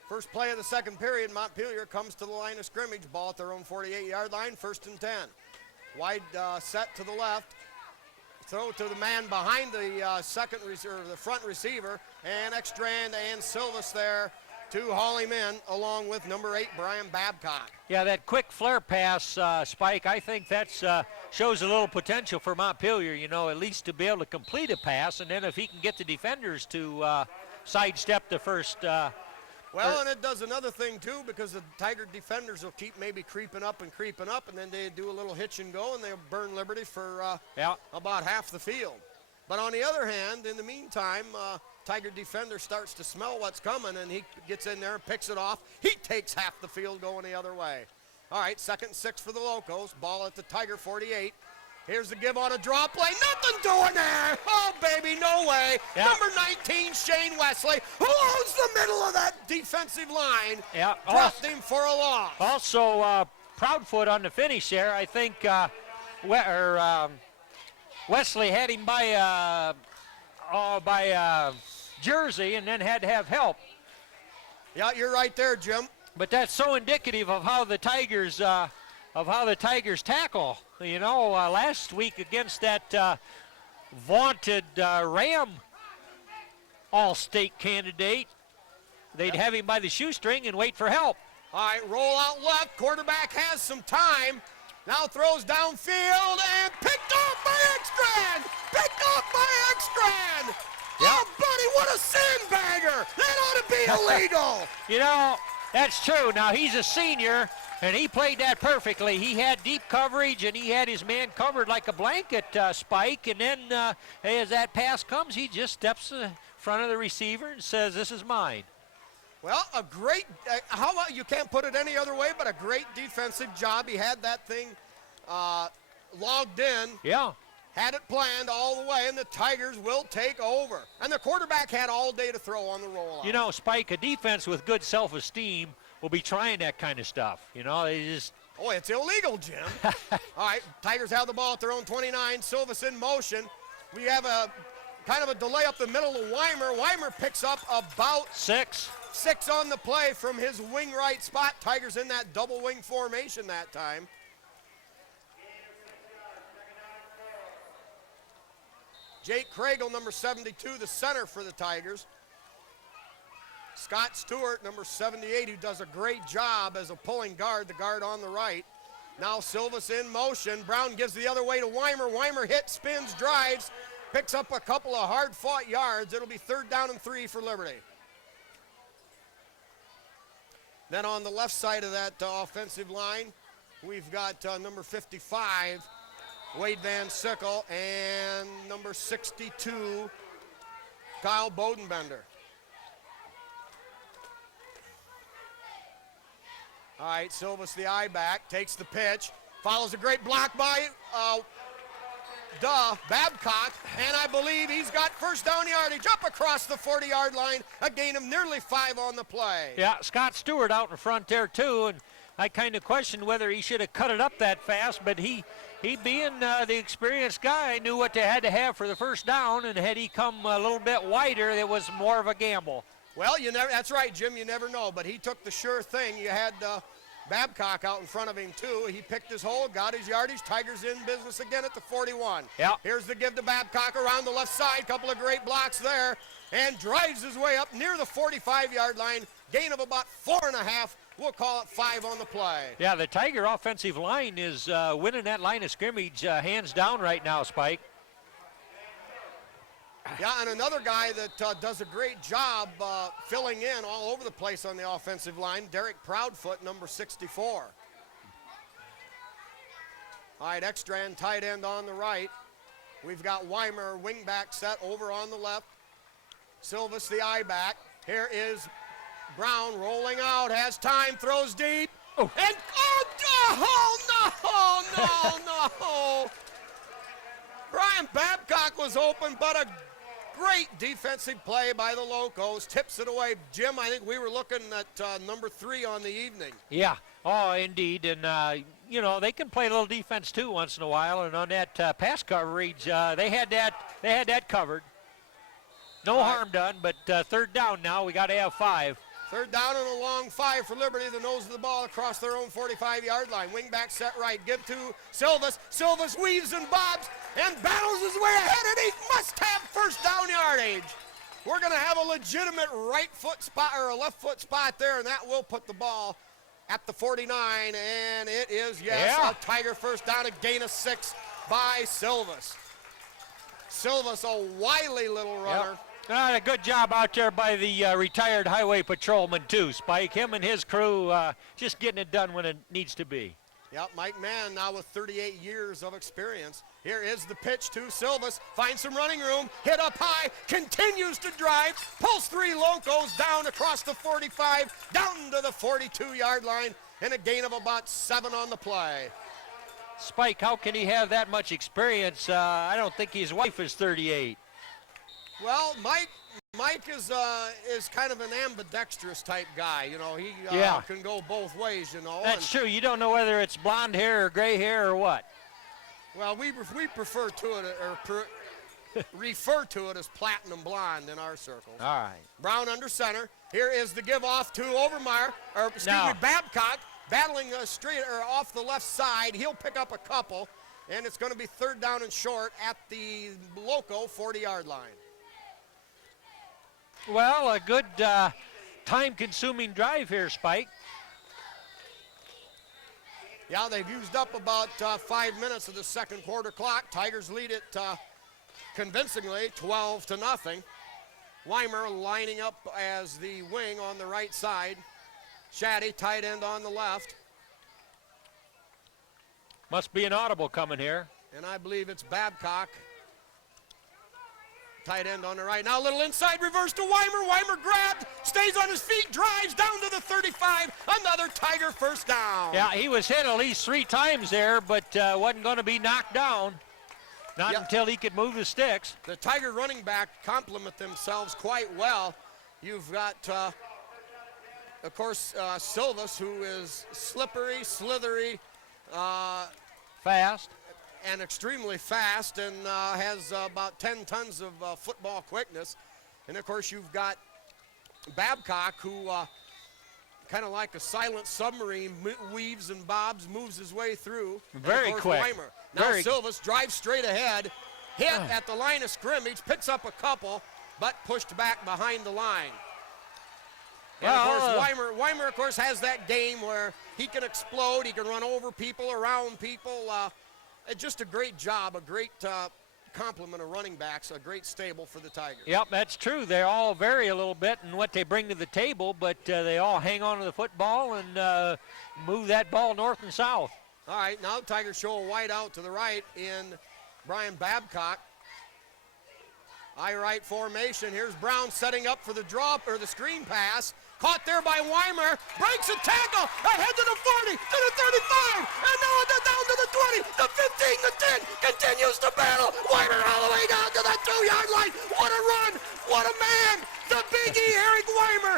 First play of the second period, Montpelier comes to the line of scrimmage. Ball at their own 48-yard line, 1st and 10. Wide set to the left. Throw to the man behind the the front receiver, and Ekstrand and Silvas there to haul him in, along with number 8, Brian Babcock. Yeah, that quick flare pass, Spike, I think that shows a little potential for Montpelier, you know, at least to be able to complete a pass, and then if he can get the defenders to sidestep the first. Well, and it does another thing, too, because the Tiger defenders will keep maybe creeping up, and then they do a little hitch and go, and they'll burn Liberty for about half the field. But on the other hand, in the meantime, Tiger defender starts to smell what's coming, and he gets in there and picks it off. He takes half the field going the other way. All right, 2nd and 6 for the Locos. Ball at the Tiger 48. Here's the give on a draw play. Nothing doing there. Oh, baby, no way. Yep. Number 19, Shane Wesley, who owns the middle of that defensive line, dropped him for a loss. Also, Proudfoot on the finish there. I think Wesley had him by jersey and then had to have help. Yeah, you're right there, Jim. But that's so indicative of how the Tigers tackle. You know, last week against that vaunted Ram All-State candidate, they'd have him by the shoestring and wait for help. All right, roll out left. Quarterback has some time. Now throws downfield and picked off by Ekstrand! Picked off by Ekstrand! Yep. Oh, buddy, what a sandbagger! That ought to be illegal! You know, that's true. Now, he's a senior, and he played that perfectly. He had deep coverage, and he had his man covered like a blanket, Spike. And then as that pass comes, he just steps in front of the receiver and says, "This is mine." Well, a great, how about, you can't put it any other way, but a great defensive job. He had that thing logged in. Yeah. Had it planned all the way, and the Tigers will take over. And the quarterback had all day to throw on the rollout. You know, Spike, a defense with good self-esteem will be trying that kind of stuff. You know, they just... Oh, it's illegal, Jim. All right, Tigers have the ball at their own 29. Silvas in motion. We have a kind of a delay up the middle of Weimer. Weimer picks up about 6 on the play from his wing right spot. Tigers in that double wing formation that time. Jake Craigle, number 72, the center for the Tigers. Scott Stewart, number 78, who does a great job as a pulling guard, the guard on the right. Now Silvas in motion. Brown gives the other way to Weimer. Weimer hits, spins, drives, picks up a couple of hard-fought yards. It'll be 3rd down and 3 for Liberty. Then on the left side of that offensive line, we've got number 55, Wade Van Sickle, and number 62, Kyle Bodenbender. All right, Silvas the eye back, takes the pitch, follows a great block by Babcock, and I believe he's got 1st down yardage up across the 40-yard line, a gain of nearly 5 on the play. Yeah, Scott Stewart out in front there too, and I kind of questioned whether he should have cut it up that fast, but he being the experienced guy, knew what they had to have for the first down, and had he come a little bit wider, it was more of a gamble. Well, that's right, Jim, you never know, but he took the sure thing. You had Babcock out in front of him, too. He picked his hole, got his yardage. Tigers in business again at the 41. Yeah. Here's the give to Babcock around the left side. Couple of great blocks there, and drives his way up near the 45-yard line. Gain of about 4.5. We'll call it 5 on the play. Yeah, the Tiger offensive line is winning that line of scrimmage hands down right now, Spike. Yeah, and another guy that does a great job filling in all over the place on the offensive line, Derek Proudfoot, number 64. All right, extra and tight end on the right. We've got Weimer, wingback set over on the left. Silvas, the I-back. Here is Brown rolling out, has time, throws deep. Oh. And, no. Brian Babcock was open, but a great defensive play by the Locos. Tips it away. Jim, I think we were looking at number 3 on the evening. Yeah, oh, indeed. And, you know, they can play a little defense, too, once in a while. And on that pass coverage, they had that covered. No harm done, but third down now. We got to have 5. Third down and a long 5 for Liberty. The nose of the ball across their own 45-yard line. Wingback set right. Give to Silvas. Silvas weaves and bobs and battles his way ahead, and he must have first down yardage. We're going to have a legitimate right foot spot or a left foot spot there, and that will put the ball at the 49, and it is, yes, a Tiger first down, a gain of 6 by Silvas. Silvas, a wily little runner. Yep. A good job out there by the retired highway patrolman, too, Spike. Him and his crew just getting it done when it needs to be. Yep, Mike Mann now with 38 years of experience. Here is the pitch to Silvas. Finds some running room. Hit up high. Continues to drive. Pulls 3 Locos down across the 45. Down to the 42-yard line. And a gain of about 7 on the play. Spike, how can he have that much experience? I don't think his wife is 38. Well, Mike is kind of an ambidextrous type guy. You know, he can go both ways, you know. That's true. You don't know whether it's blonde hair or gray hair or what. Well, we prefer to it or refer to it as platinum blonde in our circles. All right. Brown under center. Here is the give off to Babcock, battling straight or off the left side. He'll pick up a couple, and it's going to be third down and short at the Loco 40-yard line. Well, a good time-consuming drive here, Spike. Yeah, they've used up about 5 minutes of the second quarter clock. Tigers lead it convincingly, 12-0. Weimer lining up as the wing on the right side. Shaddy, tight end on the left. Must be an audible coming here. And I believe it's Babcock. Tight end on the right. Now a little inside reverse to Weimer. Weimer grabbed, stays on his feet, drives down to the 35. Another Tiger first down. Yeah, he was hit at least 3 times there, but wasn't going to be knocked down. Not until he could move the sticks. The Tiger running back complement themselves quite well. You've got, of course, Silvas, who is slippery, slithery. Fast. And extremely fast, and has about 10 tons of football quickness. And of course you've got Babcock, who kind of like a silent submarine, weaves and bobs, moves his way through. Very quick. Weimer. Now Silvas drives straight ahead, hit at the line of scrimmage, picks up a couple, but pushed back behind the line. And of course, Weimer, of course, has that game where he can explode, he can run over people, around people. Just a great job, a great complement of running backs, a great stable for the Tigers. Yep, that's true. They all vary a little bit in what they bring to the table, but they all hang on to the football and move that ball north and south. All right, now Tigers show a wide out to the right in Brian Babcock. I-right formation. Here's Brown setting up for the drop or the screen pass. Caught there by Weimer. Breaks a tackle. Ahead to the 40, to the 35. And now down to the 20, the 15, the 10. Continues to battle. Weimer all the way down to the 2-yard line. What a run. What a man. The Big E, Eric Weimer,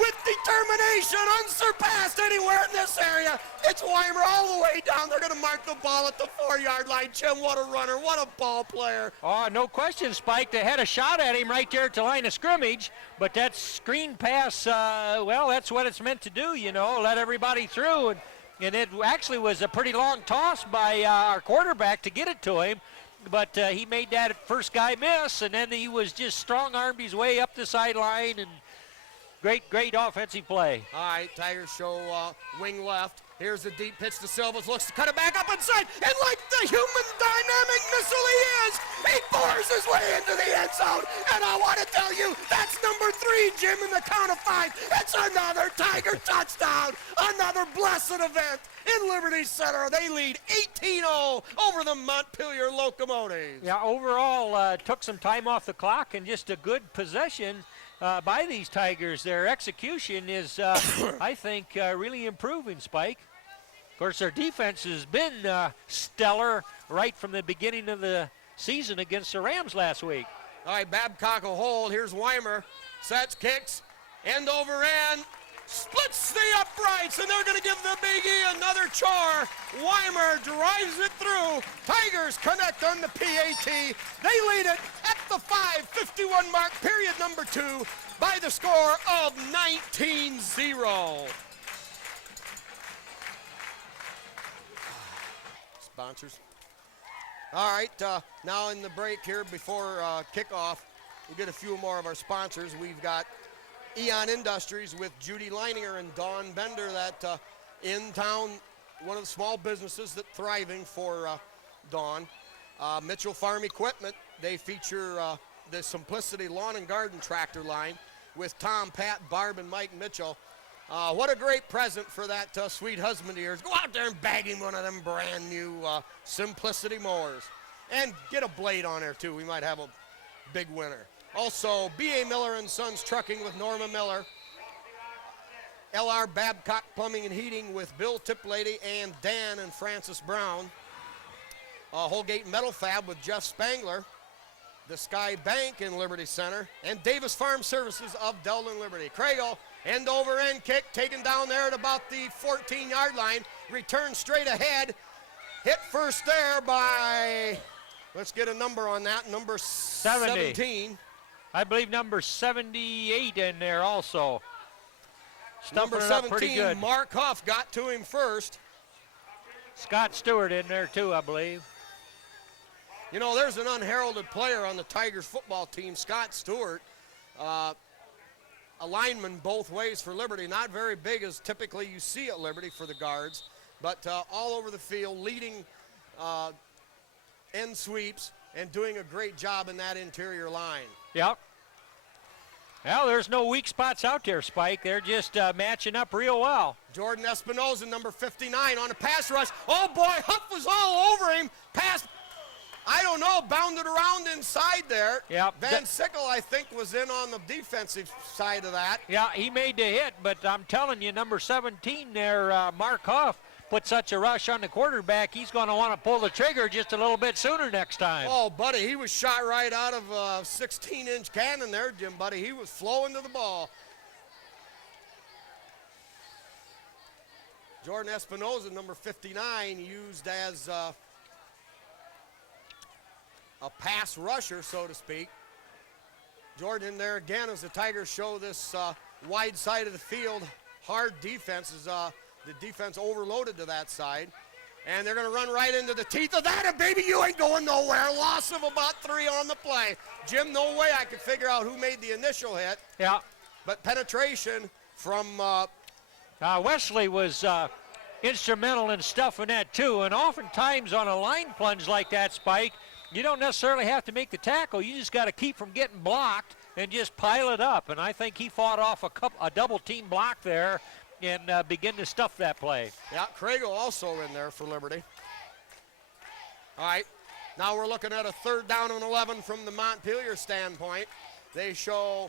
with the determination unsurpassed anywhere in this area. It's Weimer all the way down. They're going to mark the ball at the 4-yard line. Jim, what a runner, what a ball player. Oh, no question, Spike. They had a shot at him right there at the line of scrimmage, but that screen pass, well, that's what it's meant to do, you know, let everybody through. And it actually was a pretty long toss by our quarterback to get it to him, but he made that first guy miss, and then he was just strong-armed his way up the sideline, and great offensive play. All right, Tigers show wing left. Here's the deep pitch to Silvas, looks to cut it back up inside, and like the human dynamic missile he is, he bores his way into the end zone. And I want to tell you, that's number 3, Jim, in the count of 5. It's another Tiger touchdown, another blessed event in Liberty Center. They lead 18-0 over the Montpelier Locomotives. Yeah, overall, took some time off the clock and just a good possession by these Tigers. Their execution is, I think, really improving, Spike. Of course, their defense has been stellar right from the beginning of the season against the Rams last week. All right, Babcock will hold. Here's Weimer. Sets, kicks, end over end. Splits the uprights, and they're going to give the Big E another chore. Weimer drives it through. Tigers connect on the PAT. They lead it at the 5:51 mark, period number 2, by the score of 19-0. Sponsors. All right, now in the break here before kickoff, we'll get a few more of our sponsors. We've got Eon Industries with Judy Leininger and Dawn Bender, that in town, one of the small businesses that thriving for Dawn. Mitchell Farm Equipment, they feature the Simplicity Lawn and Garden tractor line with Tom, Pat, Barb, and Mike Mitchell. What a great present for that sweet husband of yours. Go out there and bag him one of them brand new Simplicity mowers. And get a blade on there too. We might have a big winner. Also, B.A. Miller & Sons Trucking with Norma Miller. L.R. Babcock Plumbing and Heating with Bill Tiplady and Dan and Francis Brown. Holgate Metal Fab with Jeff Spangler. The Sky Bank in Liberty Center. And Davis Farm Services of Delden Liberty. Craigle, end over end kick, taken down there at about the 14-yard line. Return straight ahead. Hit first there by, let's get a number on that, number 17. I believe number 78 in there also. Number 17, Mark Huff got to him first. Scott Stewart in there too, I believe. You know, there's an unheralded player on the Tigers football team, Scott Stewart. A lineman both ways for Liberty. Not very big as typically you see at Liberty for the guards, but all over the field, leading end sweeps and doing a great job in that interior line. Yep. Well, there's no weak spots out there, Spike. They're just matching up real well. Jordan Espinoza, number 59, on a pass rush. Oh, boy, Huff was all over him. Pass, I don't know, bounded around inside there. Yep. Van Sickle, I think, was in on the defensive side of that. Yeah, he made the hit, but I'm telling you, number 17 there, Mark Huff, put such a rush on the quarterback, he's going to want to pull the trigger just a little bit sooner next time. Oh, buddy, he was shot right out of a 16-inch cannon there, Jim, buddy. He was flowing to the ball. Jordan Espinoza, number 59, used as a pass rusher, so to speak. Jordan in there again as the Tigers show this wide side of the field. Hard defense is the defense overloaded to that side. And they're going to run right into the teeth of that, and baby, you ain't going nowhere. Loss of about 3 on the play. Jim, no way I could figure out who made the initial hit. Yeah. But penetration from Wesley was instrumental in stuffing that too. And oftentimes on a line plunge like that, Spike, you don't necessarily have to make the tackle. You just got to keep from getting blocked and just pile it up. And I think he fought off a double team block there and begin to stuff that play. Yeah, Craigle also in there for Liberty. All right, now we're looking at a 3rd down and 11 from the Montpelier standpoint. They show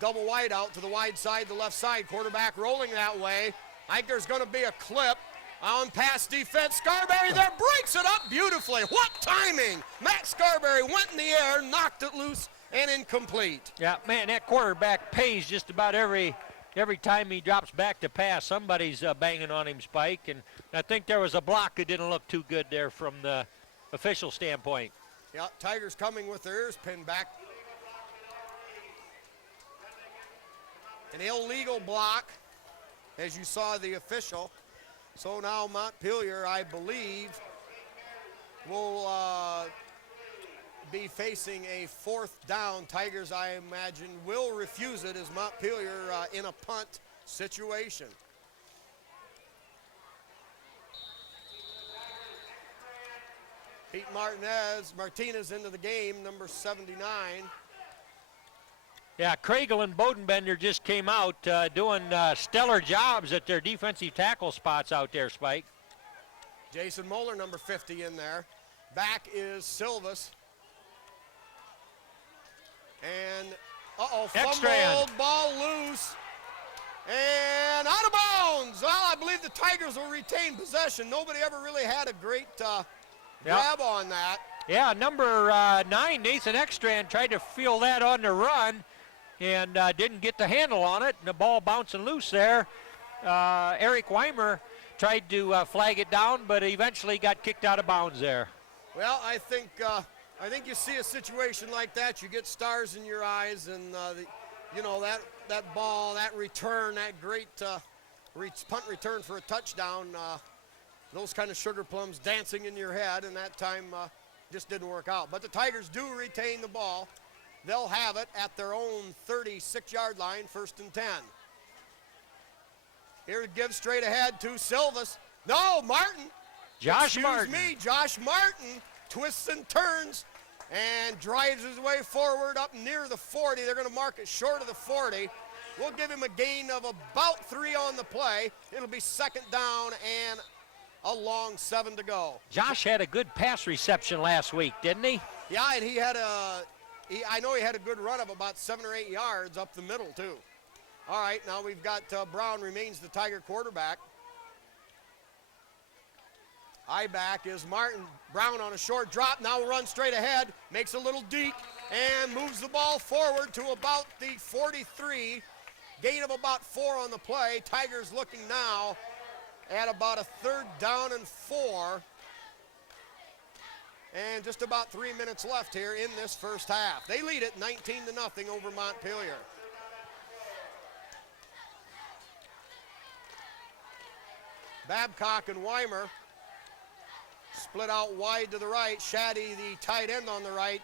double wide out to the wide side, the left side. Quarterback rolling that way. I think there's going to be a clip on pass defense. Scarberry there breaks it up beautifully. What timing! Matt Scarberry went in the air, knocked it loose, and incomplete. Yeah, man, that quarterback pays just about every every time he drops back to pass, somebody's banging on him, Spike. And I think there was a block that didn't look too good there from the official standpoint. Yeah, Tigers coming with their ears pinned back. An illegal block, as you saw the official. So now Montpelier, I believe, will be facing a 4th down. Tigers, I imagine, will refuse it as Montpelier in a punt situation. Pete Martinez into the game, number 79. Yeah, Craigle and Bodenbender just came out doing stellar jobs at their defensive tackle spots out there, Spike. Jason Moeller, number 50, in there. Back is Silvas. And, fumbled, ball loose, and out of bounds. Well, I believe the Tigers will retain possession. Nobody ever really had a great grab on that. Yeah, number 9, Nathan Ekstrand, tried to feel that on the run and didn't get the handle on it, and the ball bouncing loose there. Eric Weimer tried to flag it down, but eventually got kicked out of bounds there. Well, I think you see a situation like that, you get stars in your eyes, and that ball, that return, that great punt return for a touchdown, those kind of sugar plums dancing in your head, and that time just didn't work out. But the Tigers do retain the ball. They'll have it at their own 36-yard line, 1st and 10. Here it gives straight ahead to Silvas. No, Martin. Josh Martin twists and turns and drives his way forward up near the 40. They're going to mark it short of the 40. We'll give him a gain of about 3 on the play. It'll be 2nd down and a long 7 to go. Josh had a good pass reception last week, didn't he? Yeah, and I know he had a good run of about 7 or 8 yards up the middle, too. All right, now we've got Brown remains the Tiger quarterback. I-back is Martin. Brown on a short drop, now runs straight ahead, makes a little deke, and moves the ball forward to about the 43. Gain of about 4 on the play. Tigers looking now at about a 3rd down and 4. And just about 3 minutes left here in this first half. They lead it 19-0 over Montpelier. Babcock and Weimer split out wide to the right. Shaddy, the tight end on the right.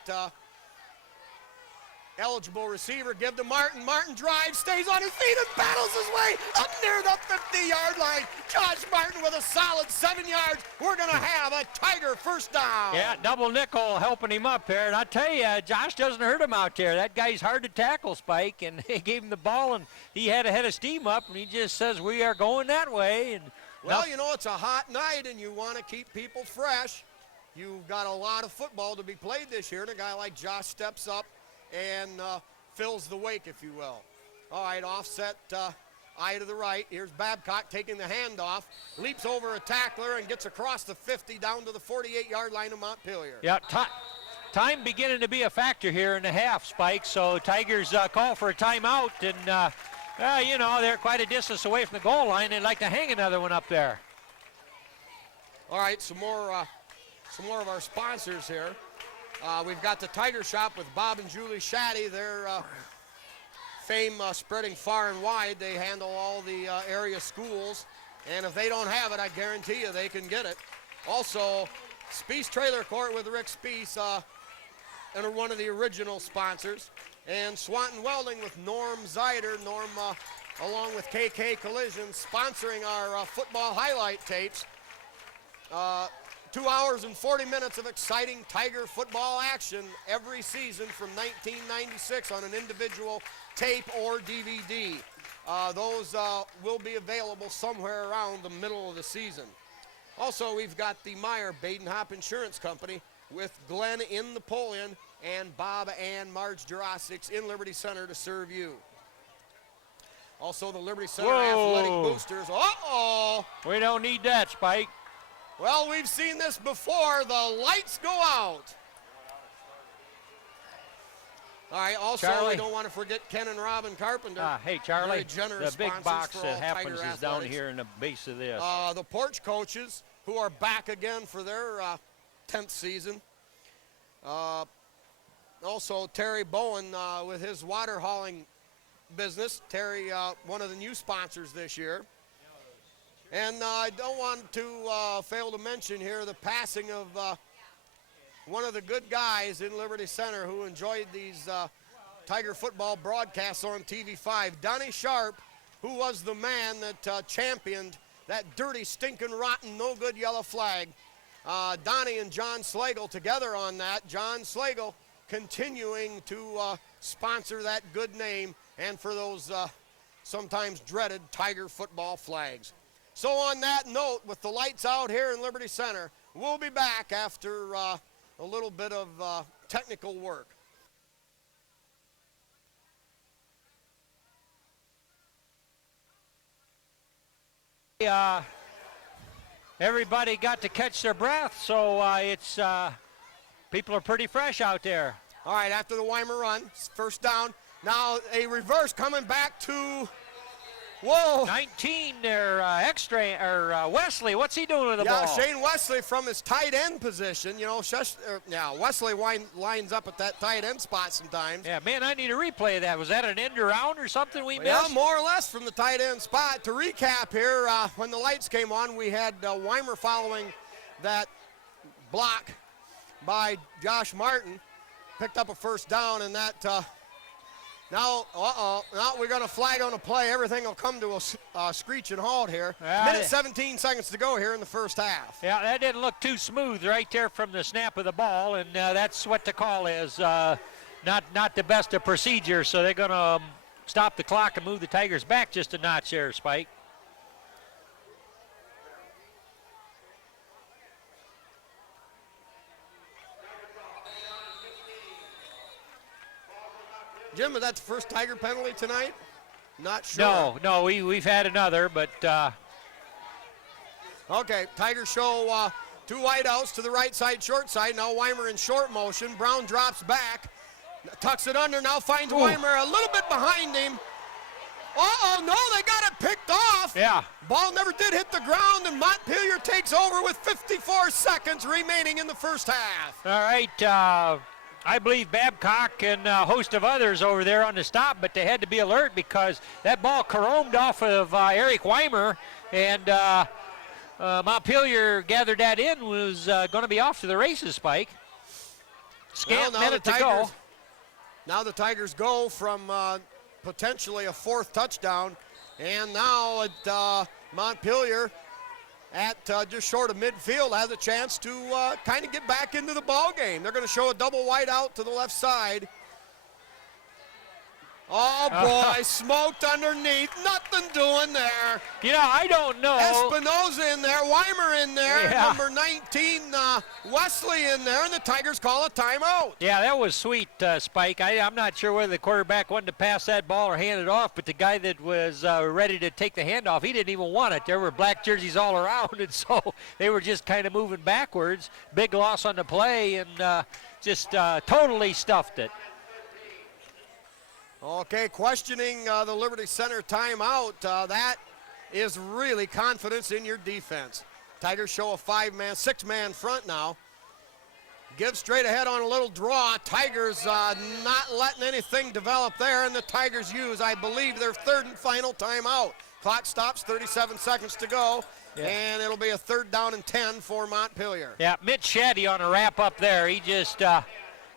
Eligible receiver, give to Martin. Martin drives, stays on his feet, and battles his way up near the 50-yard line. Josh Martin with a solid 7 yards. We're going to have a Tiger 1st down. Yeah, double nickel helping him up here. And I tell you, Josh doesn't hurt him out there. That guy's hard to tackle, Spike, and he gave him the ball, and he had a head of steam up, and he just says, we are going that way. And well, it's a hot night, and you want to keep people fresh. You've got a lot of football to be played this year, and a guy like Josh steps up and fills the wake, if you will. All right, offset eye to the right. Here's Babcock taking the handoff, leaps over a tackler and gets across the 50 down to the 48-yard line of Montpelier. Yeah, time beginning to be a factor here in the half, Spike. So Tigers call for a timeout, and they're quite a distance away from the goal line. They'd like to hang another one up there. All right, some more of our sponsors here. We've got the Tiger Shop with Bob and Julie Shaddy. Their fame spreading far and wide. They handle all the area schools, and if they don't have it, I guarantee you they can get it. Also, Speece Trailer Court with Rick Speece, and one of the original sponsors, and Swanton Welding with Norm Zeider. Norm, along with KK Collision, sponsoring our football highlight tapes. 2 hours and 40 minutes of exciting Tiger football action every season from 1996 on an individual tape or DVD. Those will be available somewhere around the middle of the season. Also, we've got the Meyer Baden-Hop Insurance Company with Glenn in Napoleon and Bob and Marge Jurassics in Liberty Center to serve you. Also, the Liberty Center Athletic Boosters. Uh-oh! We don't need that, Spike. Well, we've seen this before. The lights go out. All right, also, Charlie. we don't want to forget Ken and Robin Carpenter. Hey, Charlie, Very generous the big sponsors box for that all happens Tiger is down athletics. here in the base of this. The Porch Coaches, who are back again for their 10th season. Also, Terry Bowen with his water hauling business. Terry, one of the new sponsors this year. And I don't want to fail to mention here the passing of one of the good guys in Liberty Center who enjoyed these Tiger football broadcasts on TV5. Donnie Sharp, who was the man that championed that dirty, stinking, rotten, no-good yellow flag. Donnie and John Slagle together on that. John Slagle continuing to sponsor that good name and for those sometimes dreaded Tiger football flags. So on that note, with the lights out here in Liberty Center, we'll be back after a little bit of technical work. Everybody got to catch their breath, so it's people are pretty fresh out there. All right, after the Weimer run, first down. Now a reverse coming back to, whoa. 19 there, Wesley, what's he doing with the ball? Yeah, Shane Wesley from his tight end position. You know, Wesley lines up at that tight end spot sometimes. Yeah, man, I need a replay of that. Was that an end around or something we missed? Yeah, more or less from the tight end spot. To recap here, when the lights came on, we had Weimer following that block by Josh Martin. Picked up a first down, and that now we're going to flag on a play. Everything will come to a screeching halt here. Minute 17 seconds to go here in the first half. Yeah, that didn't look too smooth right there from the snap of the ball, and that's what the call is. Not the best of procedure, so they're going to stop the clock and move the Tigers back just a notch there, Spike. Jim, is that the first Tiger penalty tonight? Not sure. No, we've had another, but okay, Tigers show two wideouts to the right side, short side. Now Weimer in short motion. Brown drops back, tucks it under, now finds Weimer a little bit behind him. No, they got it picked off. Yeah. Ball never did hit the ground, and Montpelier takes over with 54 seconds remaining in the first half. All right, I believe Babcock and a host of others over there on the stop, but they had to be alert because that ball caromed off of Eric Weimer, and Montpelier gathered that in, was going to be off to the races, Spike. Scant minute to go. Now the Tigers go from potentially a fourth touchdown, and now Montpelier at just short of midfield has a chance to kind of get back into the ball game. They're going to show a double wide out to the left side. Oh, boy, smoked underneath. Nothing doing there. You know, I don't know. Espinoza in there, Weimer in there, Yeah. number 19, Wesley in there, and the Tigers call a timeout. Yeah, that was sweet, Spike. I'm not sure whether the quarterback wanted to pass that ball or hand it off, but the guy that was ready to take the handoff, he didn't even want it. There were black jerseys all around, and so they were just kind of moving backwards. Big loss on the play, and just totally stuffed it. Okay, questioning the Liberty Center timeout. That is really confidence in your defense. Tigers show a six-man front now. Give straight ahead on a little draw. Tigers not letting anything develop there, and the Tigers use, I believe, their third and final timeout. Clock stops, 37 seconds to go, and it'll be a third down and 10 for Montpelier. Yeah, Mitch Shaddy on a wrap up there. He just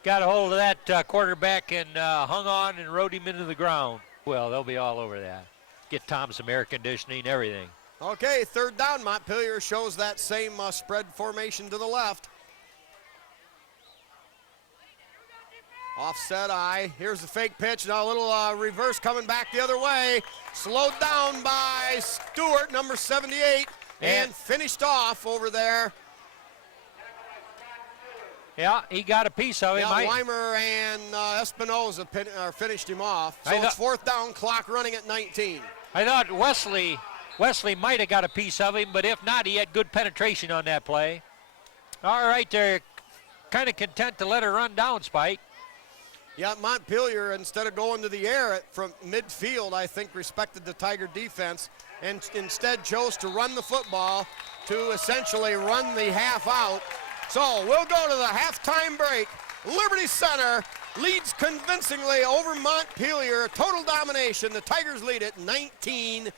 got a hold of that quarterback and hung on and rode him into the ground. Well, they'll be all over that. Get Tom some air conditioning, everything. Okay, third down. Montpelier shows that same spread formation to the left. Offset eye. Here's the fake pitch. Now a little reverse coming back the other way. Slowed down by Stewart, number 78, and finished off over there. Yeah, he got a piece of it. Yeah, Weimer and Espinoza finished him off. So it's fourth down, clock running at 19. I thought Wesley might have got a piece of him, but if not, he had good penetration on that play. All right, they're kind of content to let her run down, Spike. Yeah, Montpelier, instead of going to the air from midfield, I think respected the Tiger defense and instead chose to run the football to essentially run the half out. So we'll go to the halftime break. Liberty Center leads convincingly over Montpelier. Total domination. The Tigers lead it 19-0.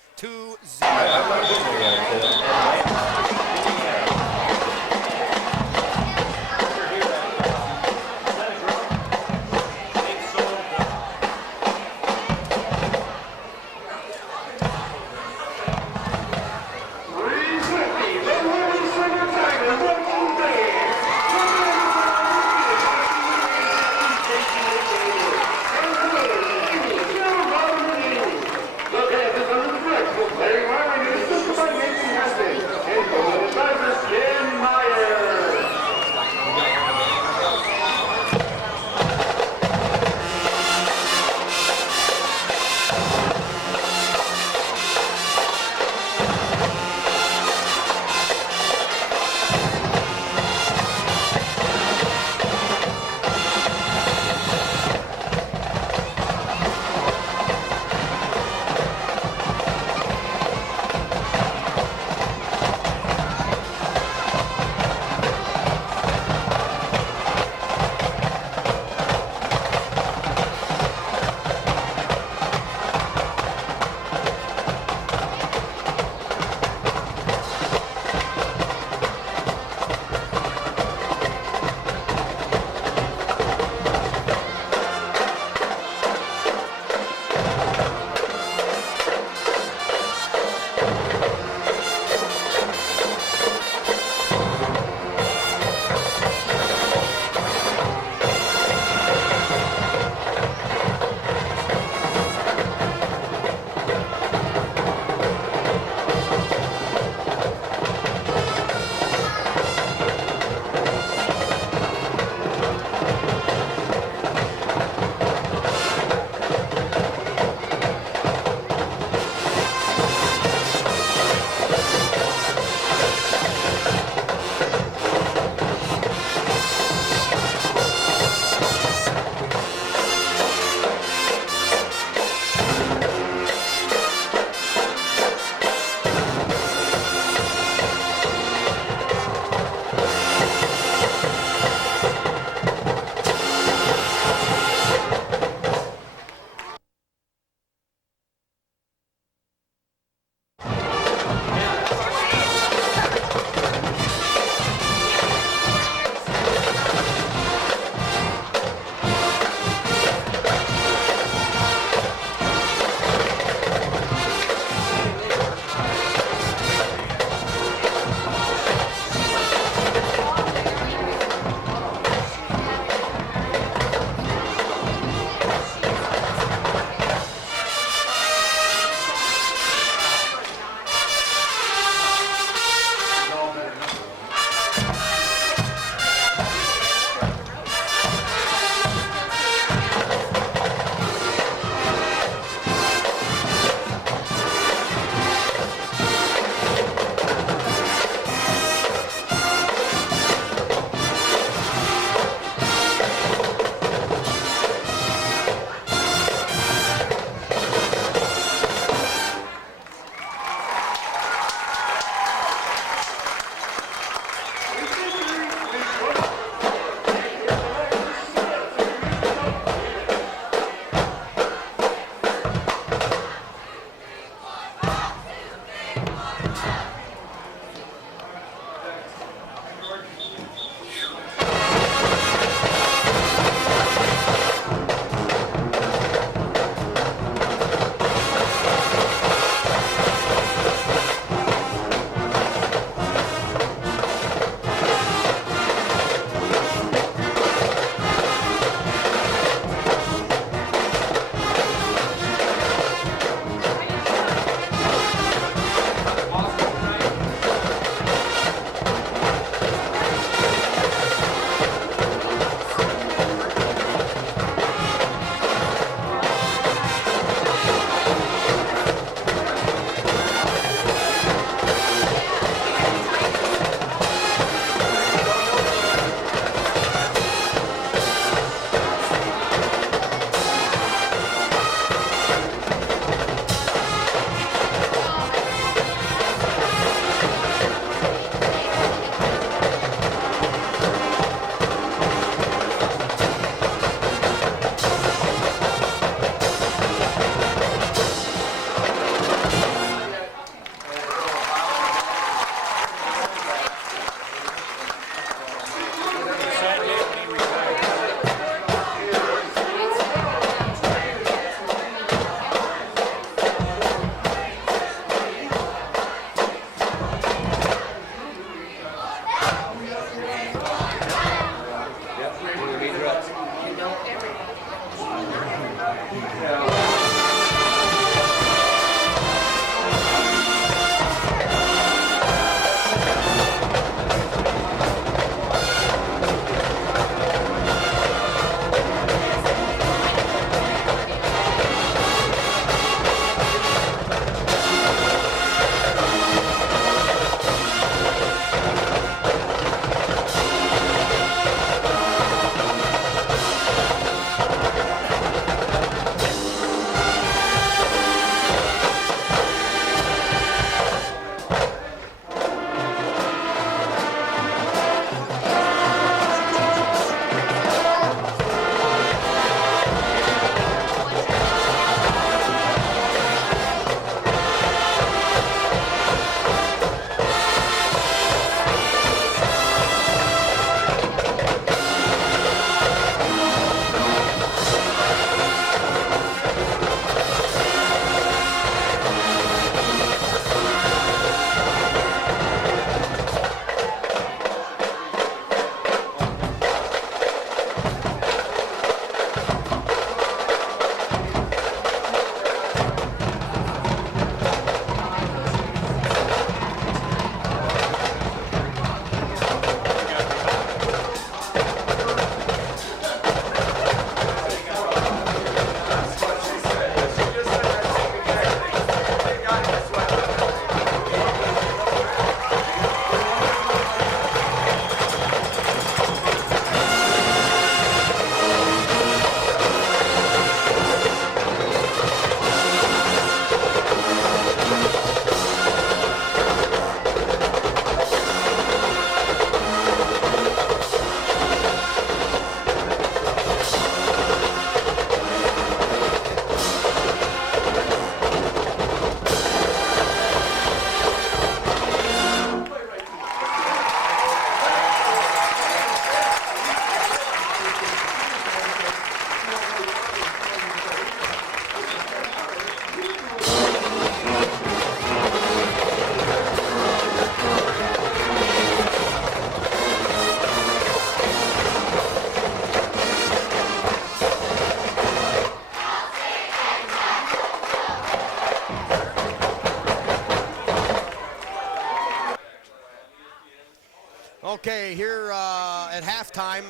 Okay, here at halftime,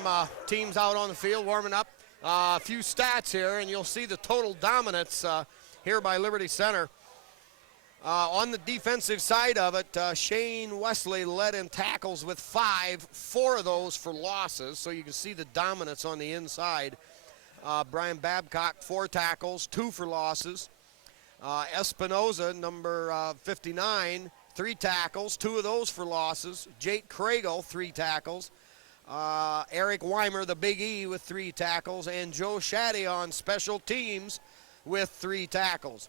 teams out on the field warming up. A few stats here, and you'll see the total dominance here by Liberty Center. On the defensive side of it, Shane Wesley led in tackles with 5, 4 of those for losses, so you can see the dominance on the inside. Brian Babcock, 4 tackles, 2 for losses. Espinoza, number 59, 3 tackles, 2 of those for losses. Jake Kragel, 3 tackles. Eric Weimer, the Big E, with 3 tackles. And Joe Shaddy on special teams with 3 tackles.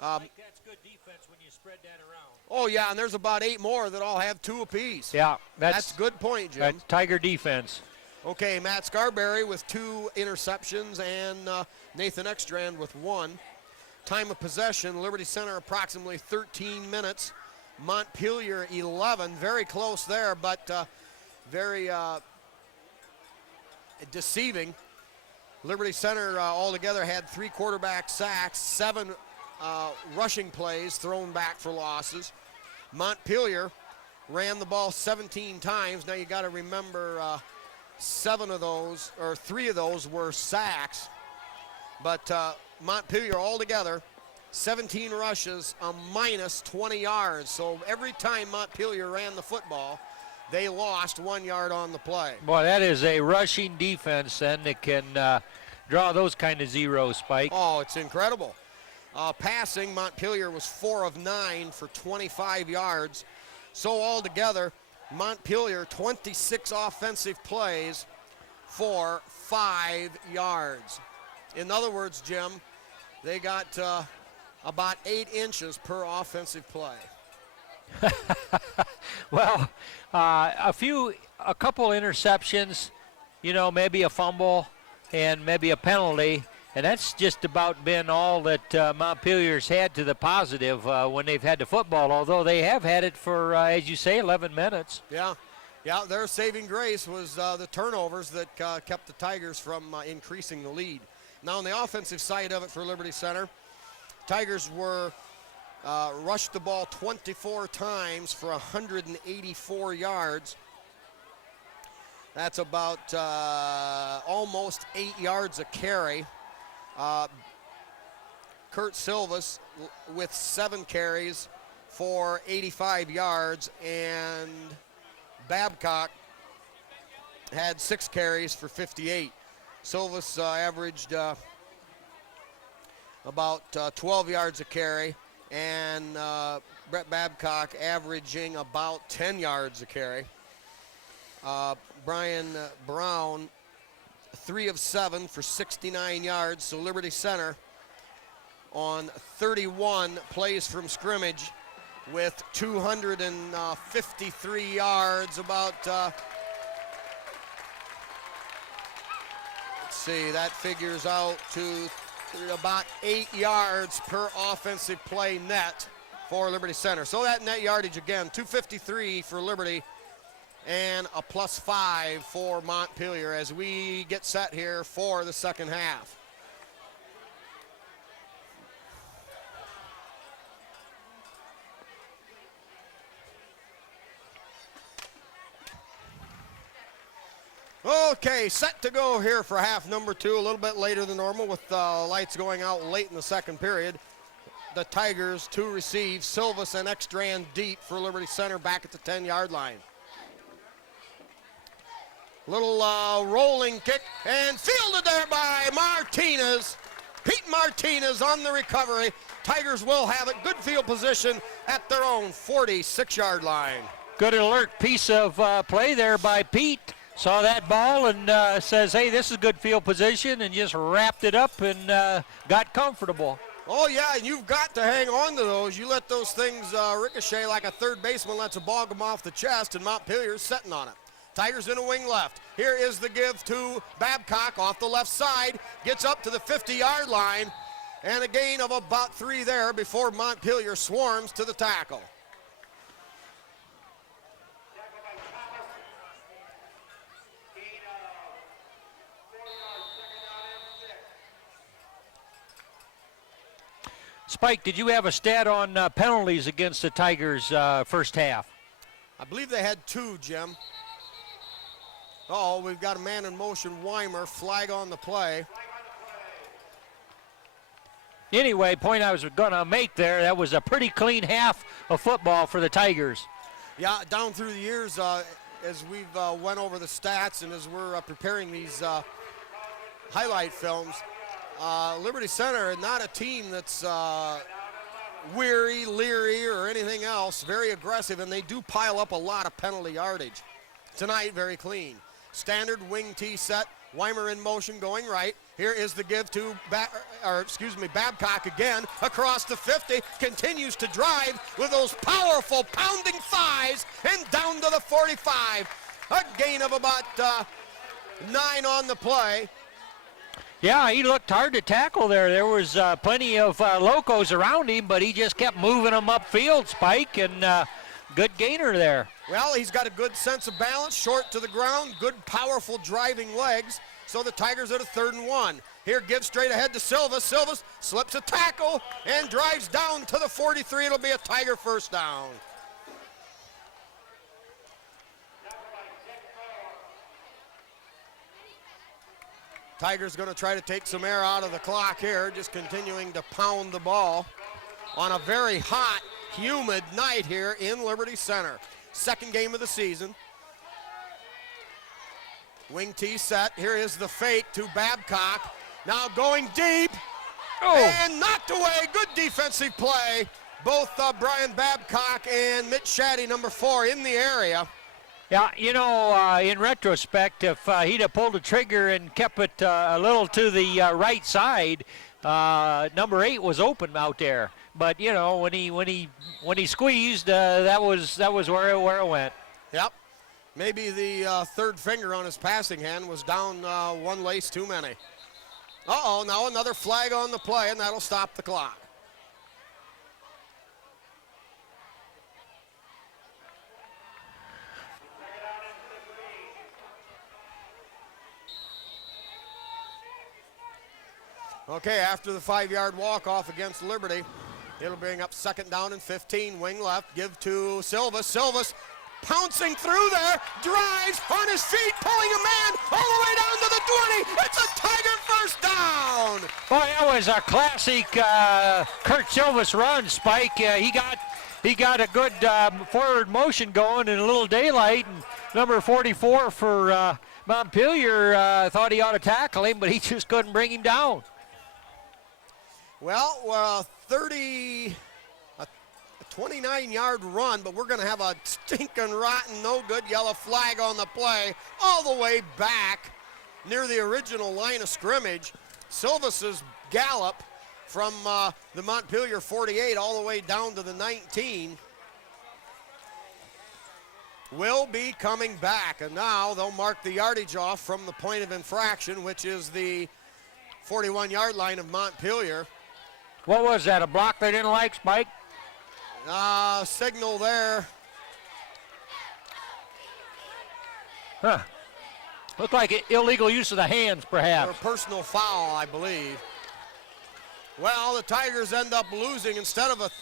Mike, that's good defense when you spread that around. Oh, yeah, and there's about 8 more that all have 2 apiece. Yeah, that's a good point, Jim. That's Tiger defense. Okay, Matt Scarberry with 2 interceptions and Nathan Ekstrand with 1. Time of possession, Liberty Center approximately 13 minutes. Montpelier 11, very close there, but very deceiving. Liberty Center altogether had 3 quarterback sacks, 7 rushing plays thrown back for losses. Montpelier ran the ball 17 times. Now you got to remember 7 of those, or 3 of those were sacks. But Montpelier altogether, 17 rushes, a minus 20 yards. So every time Montpelier ran the football, they lost 1 yard on the play. Boy, that is a rushing defense then that can draw those kind of zeros, Spike. Oh, it's incredible. Passing, Montpelier was 4 of 9 for 25 yards. So altogether, Montpelier 26 offensive plays for 5 yards. In other words, Jim, they got about 8 inches per offensive play. Well, a couple interceptions, you know, maybe a fumble and maybe a penalty, and that's just about been all that Montpelier's had to the positive when they've had the football, although they have had it for, as you say, 11 minutes. Yeah, their saving grace was the turnovers that kept the Tigers from increasing the lead. Now on the offensive side of it for Liberty Center, Tigers were rushed the ball 24 times for 184 yards. That's about almost 8 yards a carry. Kurt Silvas with 7 carries for 85 yards, and Babcock had 6 carries for 58. Silvas averaged about 12 yards a carry, and Brett Babcock averaging about 10 yards a carry. Brian Brown, 3 of 7 for 69 yards. So Liberty Center on 31 plays from scrimmage with 253 yards, about, let's see, that figures out to about 8 yards per offensive play net for Liberty Center. So that net yardage again, 253 for Liberty and a +5 for Montpelier as we get set here for the second half. Okay, set to go here for half number 2, a little bit later than normal with lights going out late in the second period. The Tigers to receive, Silvas and Ekstrand deep for Liberty Center back at the 10-yard line. Little rolling kick and fielded there by Martinez. Pete Martinez on the recovery. Tigers will have it. Good field position at their own 46-yard line. Good alert piece of play there by Pete. Saw that ball and says, hey, this is good field position, and just wrapped it up and got comfortable. Oh, yeah, and you've got to hang on to those. You let those things ricochet like a third baseman lets a ball come off the chest, and Montpelier's sitting on it. Tigers in a wing left. Here is the give to Babcock off the left side. Gets up to the 50-yard line, and a gain of about 3 there before Montpelier swarms to the tackle. Spike, did you have a stat on penalties against the Tigers first half? I believe they had 2, Jim. Oh, we've got a man in motion, Weimer, flag on the play. Anyway, point I was going to make there, that was a pretty clean half of football for the Tigers. Yeah, down through the years, as we've went over the stats and as we're preparing these highlight films, Liberty Center, not a team that's weary, leery, or anything else, very aggressive, and they do pile up a lot of penalty yardage. Tonight, very clean. Standard wing T set, Weimer in motion going right. Here is the give to Babcock again across the 50, continues to drive with those powerful pounding thighs and down to the 45. A gain of about 9 on the play. Yeah, he looked hard to tackle there. There was plenty of locos around him, but he just kept moving them upfield, Spike, and good gainer there. Well, he's got a good sense of balance, short to the ground, good powerful driving legs. So the Tigers at a 3rd and 1. Here, give straight ahead to Silva. Silva slips a tackle and drives down to the 43. It'll be a Tiger first down. Tigers going to try to take some air out of the clock here, just continuing to pound the ball on a very hot, humid night here in Liberty Center. Second game of the season. Wing T set. Here is the fake to Babcock. Now going deep and knocked away. Good defensive play. Both Brian Babcock and Mitch Shaddy, number 4, in the area. Yeah, you know, in retrospect, if he'd have pulled the trigger and kept it a little to the right side, number 8 was open out there. But you know, when he squeezed, that was where it went. Yep. Maybe the 3rd finger on his passing hand was down one lace too many. Uh-oh, now another flag on the play, and that'll stop the clock. Okay, after the 5-yard walk-off against Liberty, it'll bring up 2nd down and 15, wing left, give to Silva. Silva's pouncing through there, drives on his feet, pulling a man all the way down to the 20. It's a Tiger first down. Boy, that was a classic Kurt Silva's run, Spike. He got a good forward motion going in a little daylight, and number 44 for Montpelier thought he ought to tackle him, but he just couldn't bring him down. Well, 29-yard run, but we're going to have a stinking rotten, no good yellow flag on the play all the way back near the original line of scrimmage. Silvas's gallop from the Montpelier 48 all the way down to the 19 will be coming back, and now they'll mark the yardage off from the point of infraction, which is the 41-yard line of Montpelier. What was that, a block they didn't like, Spike? Signal there. Huh. Looked like illegal use of the hands, perhaps. Or a personal foul, I believe. Well, the Tigers end up losing. Instead of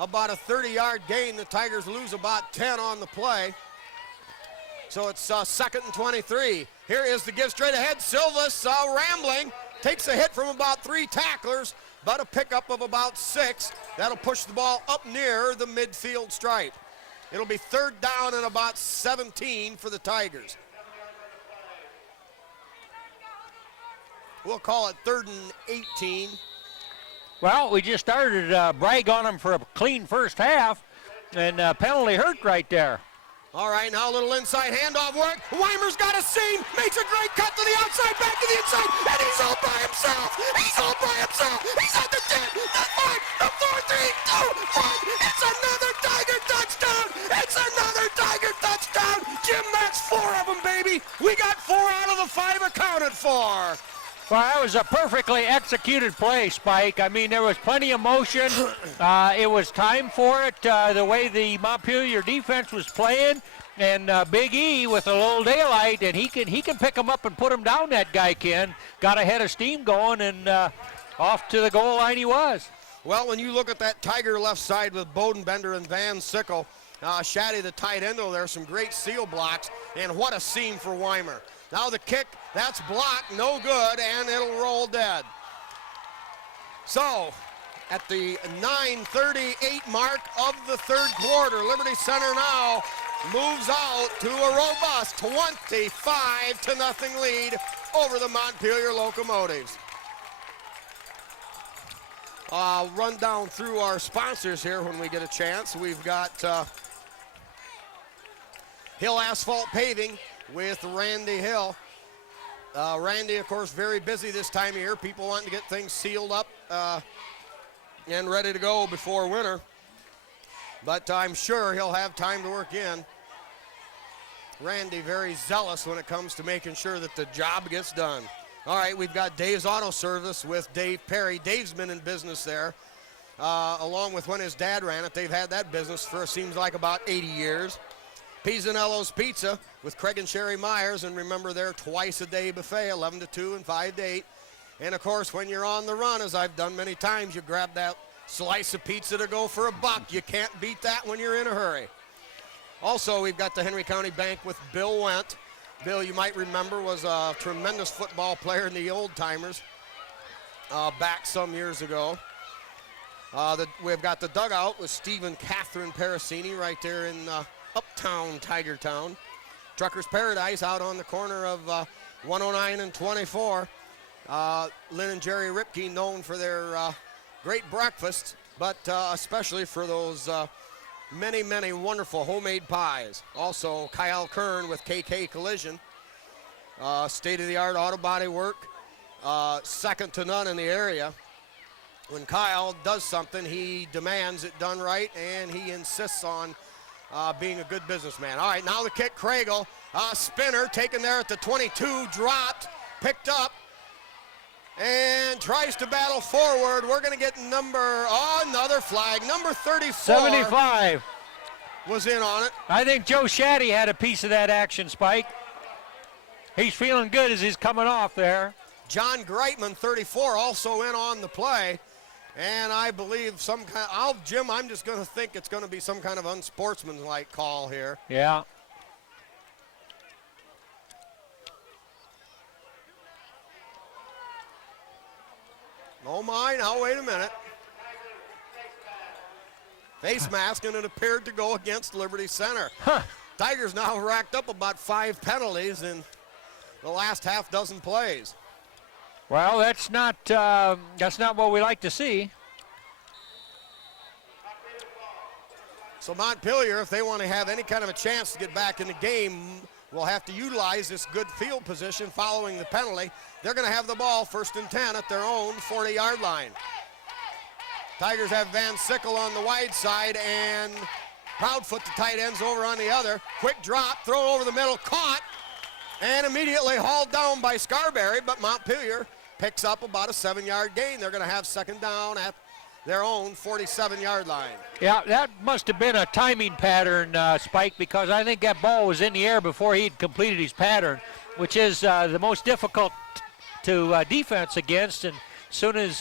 about a 30-yard gain, the Tigers lose about 10 on the play. So it's 2nd and 23. Here is the give straight ahead. Silva's rambling. Takes a hit from about 3 tacklers, but a pickup of about 6. That'll push the ball up near the midfield stripe. It'll be 3rd down and about 17 for the Tigers. We'll call it 3rd and 18. Well, we just started to brag on them for a clean first half, and penalty hurt right there. All right, now a little inside handoff work. Weimer's got a seam, makes a great cut to the outside, back to the inside, and he's all by himself. He's all by himself. He's at the 10, the 5, the 4, 3, 2, 1. It's another Tiger touchdown. It's another Tiger touchdown. Jim, that's 4 of them, baby. We got 4 out of the 5 accounted for. Well, that was a perfectly executed play, Spike. I mean, there was plenty of motion. It was time for it, the way the Montpelier defense was playing. And Big E with a little daylight, and he can pick him up and put him down, that guy can. Got a head of steam going, and off to the goal line he was. Well, when you look at that Tiger left side with Bodenbender and Van Sickle, Shaddy the tight end over there, some great seal blocks, and what a seam for Weimer. Now the kick, that's blocked, no good, and it'll roll dead. So, at the 9:38 mark of the third quarter, Liberty Center now moves out to a robust 25-0 lead over the Montpelier Locomotives. I'll run down through our sponsors here when we get a chance. We've got Hill Asphalt Paving with Randy Hill. Randy, of course, very busy this time of year. People wanting to get things sealed up and ready to go before winter. But I'm sure he'll have time to work in. Randy very zealous when it comes to making sure that the job gets done. All right, we've got Dave's Auto Service with Dave Perry. Dave's been in business there, along with when his dad ran it. They've had that business for, seems like, about 80 years. Pizzanello's Pizza with Craig and Sherry Myers, and remember their twice-a-day buffet, 11 to 2 and 5 to 8. And, of course, when you're on the run, as I've done many times, you grab that slice of pizza to go for $1. You can't beat that when you're in a hurry. Also, we've got the Henry County Bank with Bill Wendt. Bill, you might remember, was a tremendous football player in the old timers back some years ago. We've got the dugout with Steve and Catherine Parasini right there in uptown Tiger Town. Trucker's Paradise out on the corner of 109 and 24. Lynn and Jerry Ripke, known for their great breakfast, but especially for those many, many wonderful homemade pies. Also, Kyle Kern with KK Collision. State-of-the-art auto body work. Second to none in the area. When Kyle does something, he demands it done right, and he insists on being a good businessman. All right, now the kick, Craigle. Spinner taken there at the 22, dropped, picked up, and tries to battle forward. We're going to get another flag. Number 34. 75. Was in on it. I think Joe Shaddy had a piece of that action, Spike. He's feeling good as he's coming off there. John Greitman, 34, also in on the play. And I believe Jim, I'm just going to think it's going to be some kind of unsportsmanlike call here. Yeah. Oh my, now wait a minute. Face mask, and it appeared to go against Liberty Center. Huh. Tigers now racked up about 5 penalties in the last half dozen plays. Well, that's not what we like to see. So Montpelier, if they want to have any kind of a chance to get back in the game, will have to utilize this good field position following the penalty. They're going to have the ball 1st and 10 at their own 40-yard line. Tigers have Van Sickle on the wide side and Proudfoot, the tight ends, over on the other. Quick drop, throw over the middle, caught, and immediately hauled down by Scarberry, but Montpelier picks up about a 7-yard gain. They're going to have 2nd down at their own 47-yard line. Yeah, that must have been a timing pattern, Spike, because I think that ball was in the air before he'd completed his pattern, which is the most difficult to defense against. And as soon as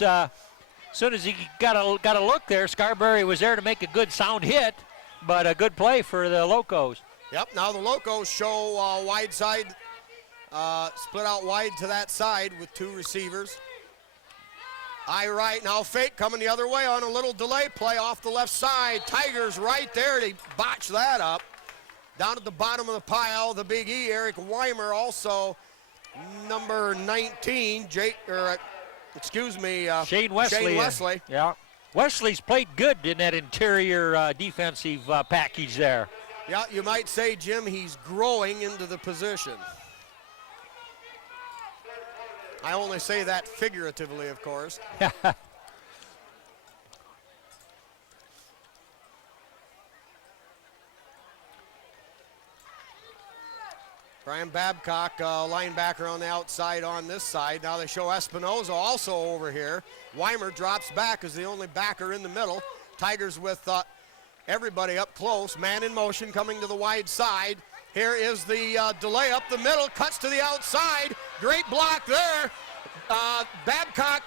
he got a look there, Scarberry was there to make a good sound hit, but a good play for the Locos. Yep, now the Locos show wide side, split out wide to that side with 2 receivers. Eye right, now fake coming the other way on a little delay play off the left side. Tigers right there to botch that up. Down at the bottom of the pile, the Big E, Eric Weimer, also number 19, Shane Wesley. Yeah, Wesley's played good in that interior defensive package there. Yeah, you might say, Jim, he's growing into the position. I only say that figuratively, of course. Brian Babcock, linebacker on the outside on this side. Now they show Espinoza also over here. Weimer drops back as the only backer in the middle. Tigers with everybody up close. Man in motion coming to the wide side. Here is the delay up the middle, cuts to the outside. Great block there. Babcock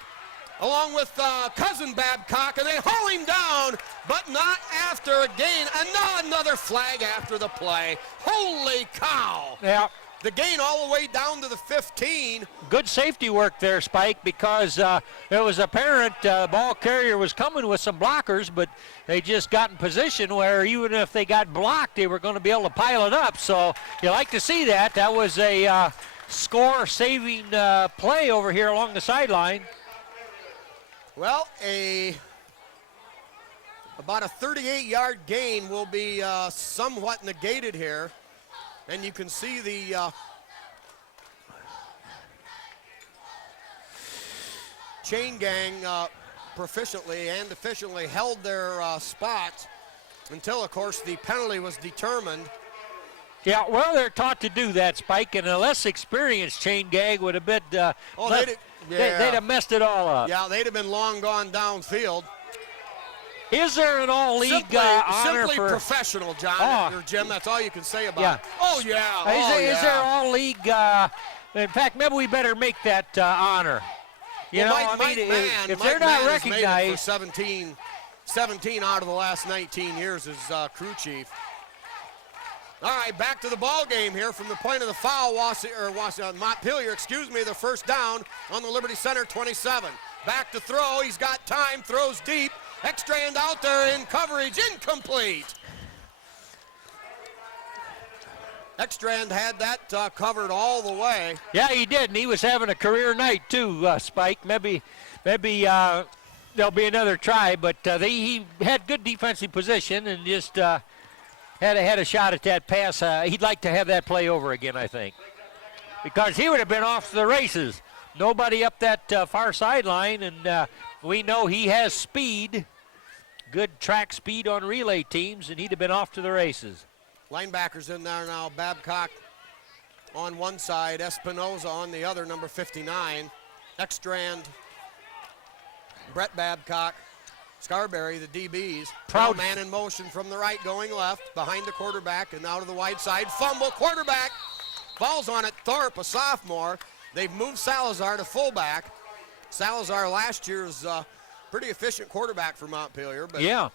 along with cousin Babcock, and they haul him down, but not after a gain. And now another flag after the play. Holy cow. Yeah. The gain all the way down to the 15. Good safety work there, Spike, because it was apparent ball carrier was coming with some blockers, but they just got in position where even if they got blocked, they were going to be able to pile it up. So you like to see that. That was a score-saving play over here along the sideline. Well, about a 38-yard gain will be somewhat negated here. And you can see the chain gang proficiently and efficiently held their spots until, of course, the penalty was determined. Yeah, well, they're taught to do that, Spike, and a less experienced chain gang would have been, they'd have messed it all up. Yeah, they'd have been long gone downfield. Is there an all-league honor simply for professional, John or Jim? That's all you can say about it. Oh yeah. Is there all-league? In fact, maybe we better make that honor. You know, if they're not recognized, for 17 out of the last 19 years as crew chief. All right, back to the ball game here from the point of the foul. Montpelier, the first down on the Liberty Center 27. Back to throw. He's got time. Throws deep. Ekstrand out there in coverage, incomplete. Ekstrand had that covered all the way. Yeah, he did, and he was having a career night too, Spike. Maybe there'll be another try, but he had good defensive position and just had a shot at that pass. He'd like to have that play over again, I think, because he would have been off to the races. Nobody up that far sideline, and we know he has speed, good track speed on relay teams, and he'd have been off to the races. Linebackers in there now. Babcock on one side, Espinoza on the other, number 59. Ekstrand, Brett Babcock, Scarberry, the DBs. Proud man in motion from the right going left, behind the quarterback and out of the wide side. Fumble, quarterback falls on it. Thorpe, a sophomore. They've moved Salazar to fullback. Salazar last year's pretty efficient quarterback for Montpelier. But yeah.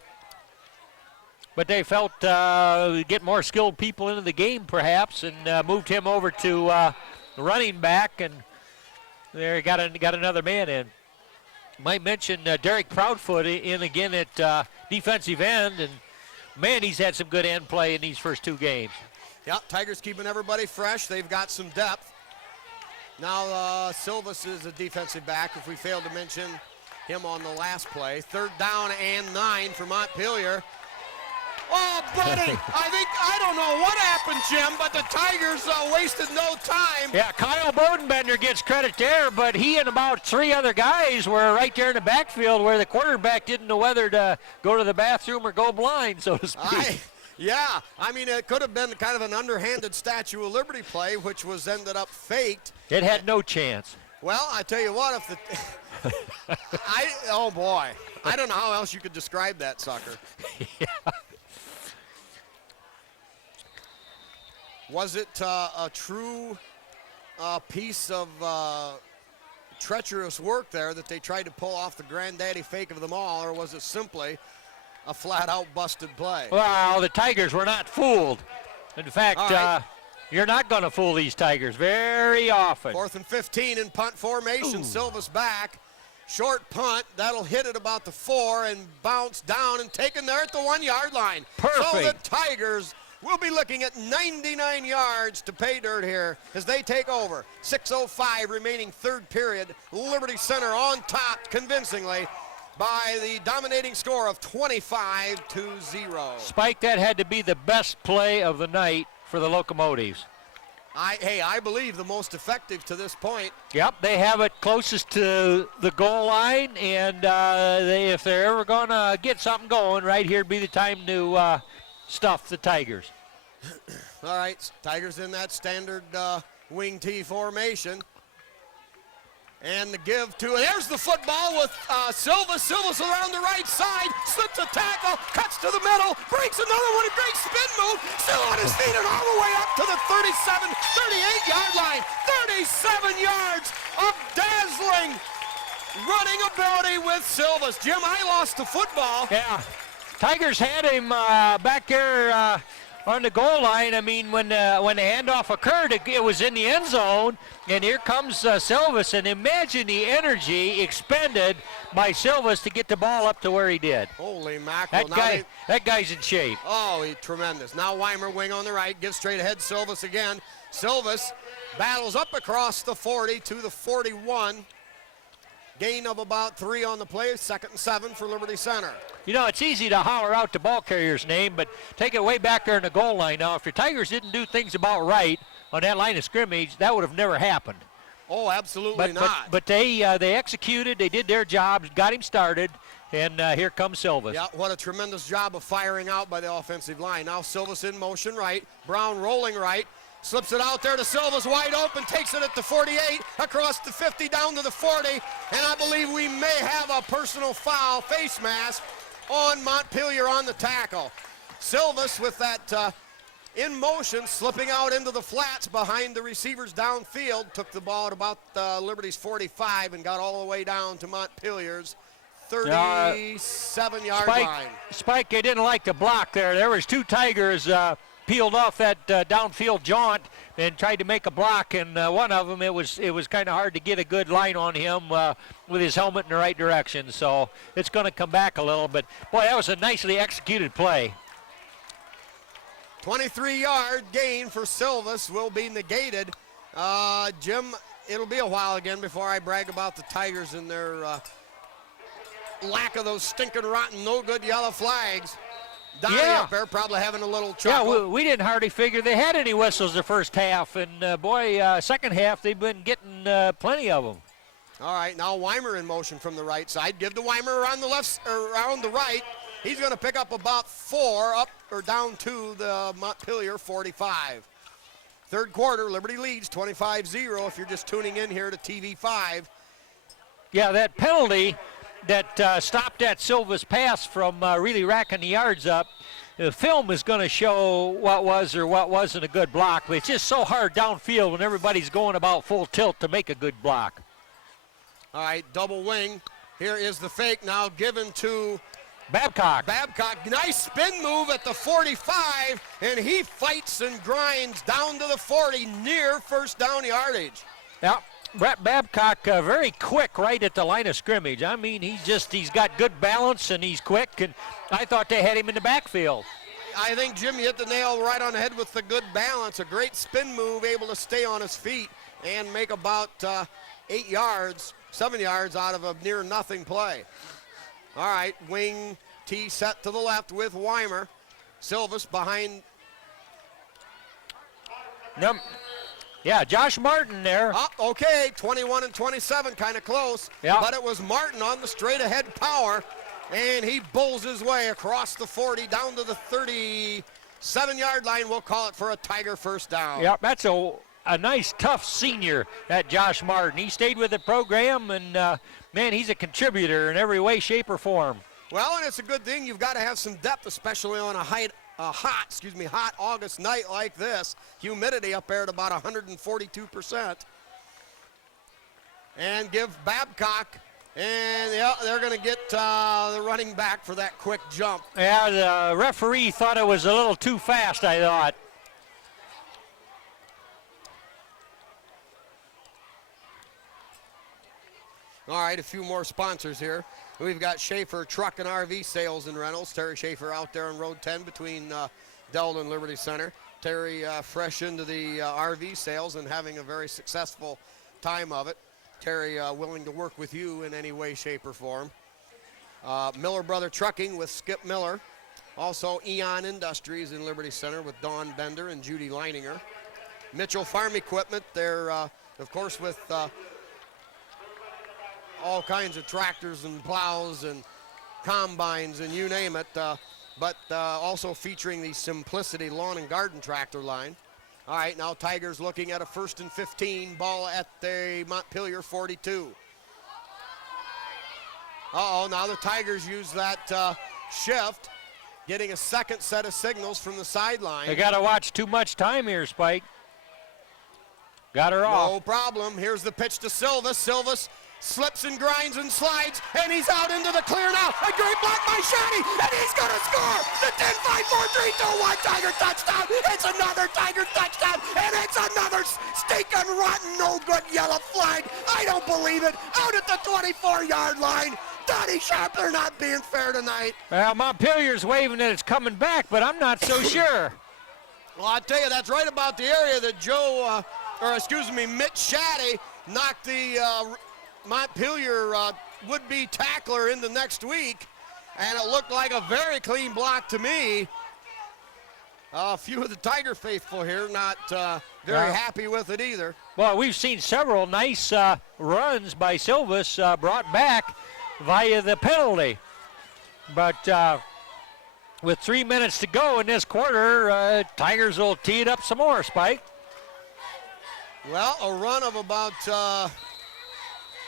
But they felt get more skilled people into the game perhaps and moved him over to running back, and they got another man in. Might mention Derek Proudfoot in again at defensive end, and man, he's had some good end play in these first two games. Yeah, Tigers keeping everybody fresh. They've got some depth. Now Silvas is a defensive back, if we failed to mention him on the last play. Third down and 9 for Montpelier. Oh, buddy, I don't know what happened, Jim, but the Tigers wasted no time. Yeah, Kyle Bodenbender gets credit there, but he and about 3 other guys were right there in the backfield where the quarterback didn't know whether to go to the bathroom or go blind, so to speak. Yeah, I mean, it could have been kind of an underhanded Statue of Liberty play, which was ended up faked. It had no chance. Well, I tell you what, if the oh boy, I don't know how else you could describe that sucker. Yeah. Was it a true piece of treacherous work there that they tried to pull off the granddaddy fake of them all, or was it simply a flat-out busted play? Well, the Tigers were not fooled. In fact, you're not going to fool these Tigers very often. 4th and 15 in punt formation. Silva's back. Short punt. That'll hit it about the 4 and bounce down and taken there at the 1-yard line. Perfect. So the Tigers will be looking at 99 yards to pay dirt here as they take over. 6:05 remaining third period. Liberty Center on top convincingly by the dominating score of 25-0. Spike, that had to be the best play of the night for the Locomotives. I believe the most effective to this point. Yep, they have it closest to the goal line, and if they're ever going to get something going, right here would be the time to stuff the Tigers. All right, Tigers in that standard wing T formation. And the give to, there's the football with Silva. Silva's around the right side, slips a tackle, cuts to the middle, breaks another one, a great spin move, still on his feet and all the way up to the 38-yard line. 37 yards of dazzling running ability with Silvas. Jim, I lost the football. Yeah, Tigers had him back there on the goal line. I mean, when the handoff occurred, it was in the end zone, and here comes Silvas. And imagine the energy expended by Silvas to get the ball up to where he did. Holy mackerel. That guy's in shape. Oh, he's tremendous. Now Weimer wing on the right, gives straight ahead, Silvas again. Silvas battles up across the 40 to the 41. Gain of about 3 on the play, 2nd and 7 for Liberty Center. You know, it's easy to holler out the ball carrier's name, but take it way back there in the goal line. Now, if the Tigers didn't do things about right on that line of scrimmage, that would have never happened. Oh, absolutely not. But they executed, they did their job, got him started, and here comes Silvas. Yeah, what a tremendous job of firing out by the offensive line. Now Silvas in motion right, Brown rolling right, slips it out there to Silvas, wide open, takes it at the 48, across the 50, down to the 40, and I believe we may have a personal foul, face mask, on Montpelier on the tackle. Silvas with that in motion, slipping out into the flats behind the receivers downfield, took the ball at about Liberty's 45 and got all the way down to Montpelier's 37-yard line. Spike, they didn't like the block there. There was 2 Tigers peeled off that downfield jaunt and tried to make a block, and one of them, it was kind of hard to get a good line on him with his helmet in the right direction. So it's going to come back a little, but boy, that was a nicely executed play. 23-yard gain for Silvas will be negated. Jim, it'll be a while again before I brag about the Tigers and their lack of those stinking, rotten, no good yellow flags. Donnie up there probably having a little chuckle. Yeah, we didn't hardly figure they had any whistles the first half, and second half they've been getting plenty of them. All right, now Weimer in motion from the right side. Give to Weimer around the left, or around the right. He's going to pick up about 4 up or down to the Montpelier 45. Third quarter, Liberty leads 25-0 if you're just tuning in here to TV5. Yeah, that penalty that stopped that Silvas pass from really racking the yards up. The film is going to show what was or what wasn't a good block, but it's just so hard downfield when everybody's going about full tilt to make a good block. All right, double wing. Here is the fake now given to Babcock. Nice spin move at the 45, and he fights and grinds down to the 40 near first down yardage. Yeah. Brett Babcock very quick right at the line of scrimmage. I mean, he's got good balance and he's quick, and I thought they had him in the backfield. I think Jim hit the nail right on the head with the good balance. A great spin move, able to stay on his feet and make about 7 yards out of a near nothing play. All right, wing T set to the left with Weimer. Silvas behind. Yeah, Josh Martin there. Oh, okay, 21 and 27, kind of close. Yeah. But it was Martin on the straight ahead power, and he bowls his way across the 40 down to the 37-yard line. We'll call it for a Tiger first down. Yep, that's a nice, tough senior, that Josh Martin. He stayed with the program, and, man, he's a contributor in every way, shape, or form. Well, and it's a good thing. You've got to have some depth, especially on a hot August night like this. Humidity up there at about 142%. And give Babcock, and they're going to get the running back for that quick jump. Yeah, the referee thought it was a little too fast, I thought. All right, a few more sponsors here. We've got Schaefer Truck and RV Sales and Rentals. Terry Schaefer out there on Road 10 between Dell and Liberty Center. Terry fresh into the RV sales and having a very successful time of it. Terry willing to work with you in any way, shape, or form. Miller Brother Trucking with Skip Miller. Also Eon Industries in Liberty Center with Dawn Bender and Judy Leininger. Mitchell Farm Equipment, they're of course with all kinds of tractors and plows and combines and you name it, but also featuring the Simplicity Lawn and Garden tractor line. All right, now Tigers looking at a 1st and 15, ball at the Montpelier 42. Now the Tigers use that shift, getting a second set of signals from the sideline. They got to watch too much time here, Spike. Got her off. No problem. Here's the pitch to Silvas. Silvas slips and grinds and slides, and he's out into the clear now. A great block by Shaddy, and he's going to score. The 10-5-4-3-2-1 Tiger touchdown. It's another Tiger touchdown, and it's another stinking rotten, no good yellow flag. I don't believe it. Out at the 24-yard line. Donnie Sharp, they're not being fair tonight. Well, Montpelier's waving that it's coming back, but I'm not so sure. Well, I tell you, that's right about the area that Mitch Shaddy knocked the Montpelier would-be tackler into next week, and it looked like a very clean block to me. A few of the Tiger faithful here not very happy with it either. Well, we've seen several nice runs by Silvas brought back via the penalty. But with 3 minutes to go in this quarter, Tigers will tee it up some more, Spike. Well, a run of about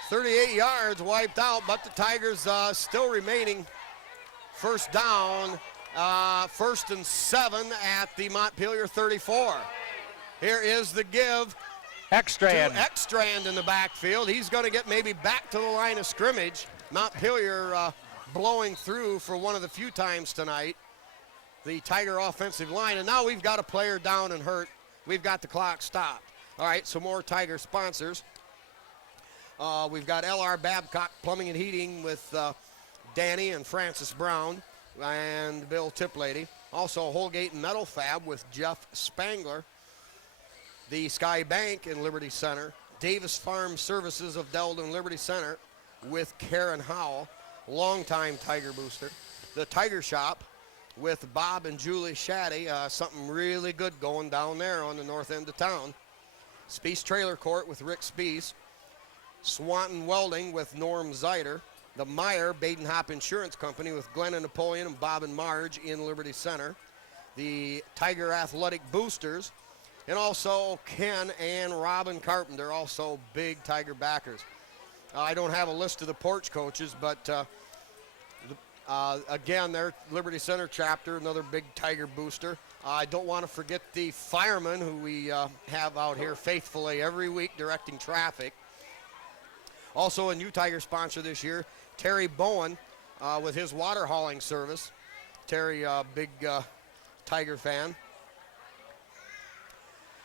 38 yards wiped out, but the Tigers still remaining first down, 1st and 7 at the Montpelier 34. Here is the give Ekstrand. to Ekstrand in the backfield. He's going to get maybe back to the line of scrimmage. Montpelier blowing through for one of the few times tonight, the Tiger offensive line. And now we've got a player down and hurt. We've got the clock stopped. All right, some more Tiger sponsors. We've got L.R. Babcock Plumbing and Heating with Danny and Francis Brown and Bill Tiplady. Also Holgate and Metal Fab with Jeff Spangler. The Sky Bank in Liberty Center. Davis Farm Services of Delden Liberty Center with Karen Howell, longtime Tiger booster. The Tiger Shop with Bob and Julie Shaddy. Something really good going down there on the north end of town. Speece Trailer Court with Rick Speece. Swanton Welding with Norm Zeider. The Meyer Baden-Hop Insurance Company with Glenn and Napoleon and Bob and Marge in Liberty Center. The Tiger Athletic Boosters. And also Ken and Robin Carpenter, also big Tiger backers. I don't have a list of the porch coaches, but again, their Liberty Center chapter, another big Tiger booster. I don't want to forget the firemen who we have out here faithfully every week directing traffic. Also a new Tiger sponsor this year, Terry Bowen with his water hauling service. Terry, big Tiger fan.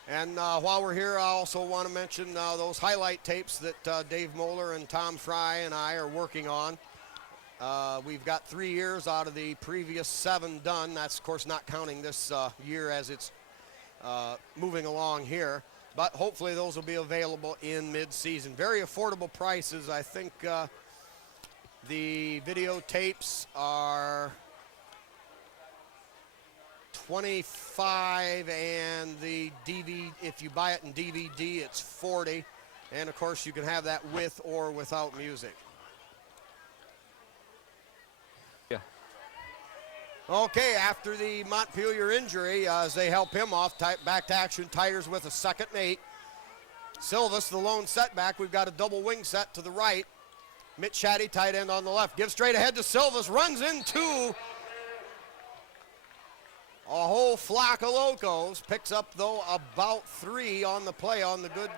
And while we're here, I also want to mention those highlight tapes that Dave Moeller and Tom Fry and I are working on. We've got 3 years out of the previous 7 done. That's, of course, not counting this year as it's moving along here. But hopefully those will be available in mid-season. Very affordable prices. I think the videotapes are $25, and the DVD, if you buy it in DVD, it's $40. And, of course, you can have that with or without music. Okay, after the Montpelier injury, as they help him off, back to action, Tigers with a 2nd and 8. Silvas, the lone setback. We've got a double wing set to the right. Mitch Shaddy, tight end on the left. Gives straight ahead to Silvas, runs into a whole flock of locos. Picks up, though, about 3 on the play on the good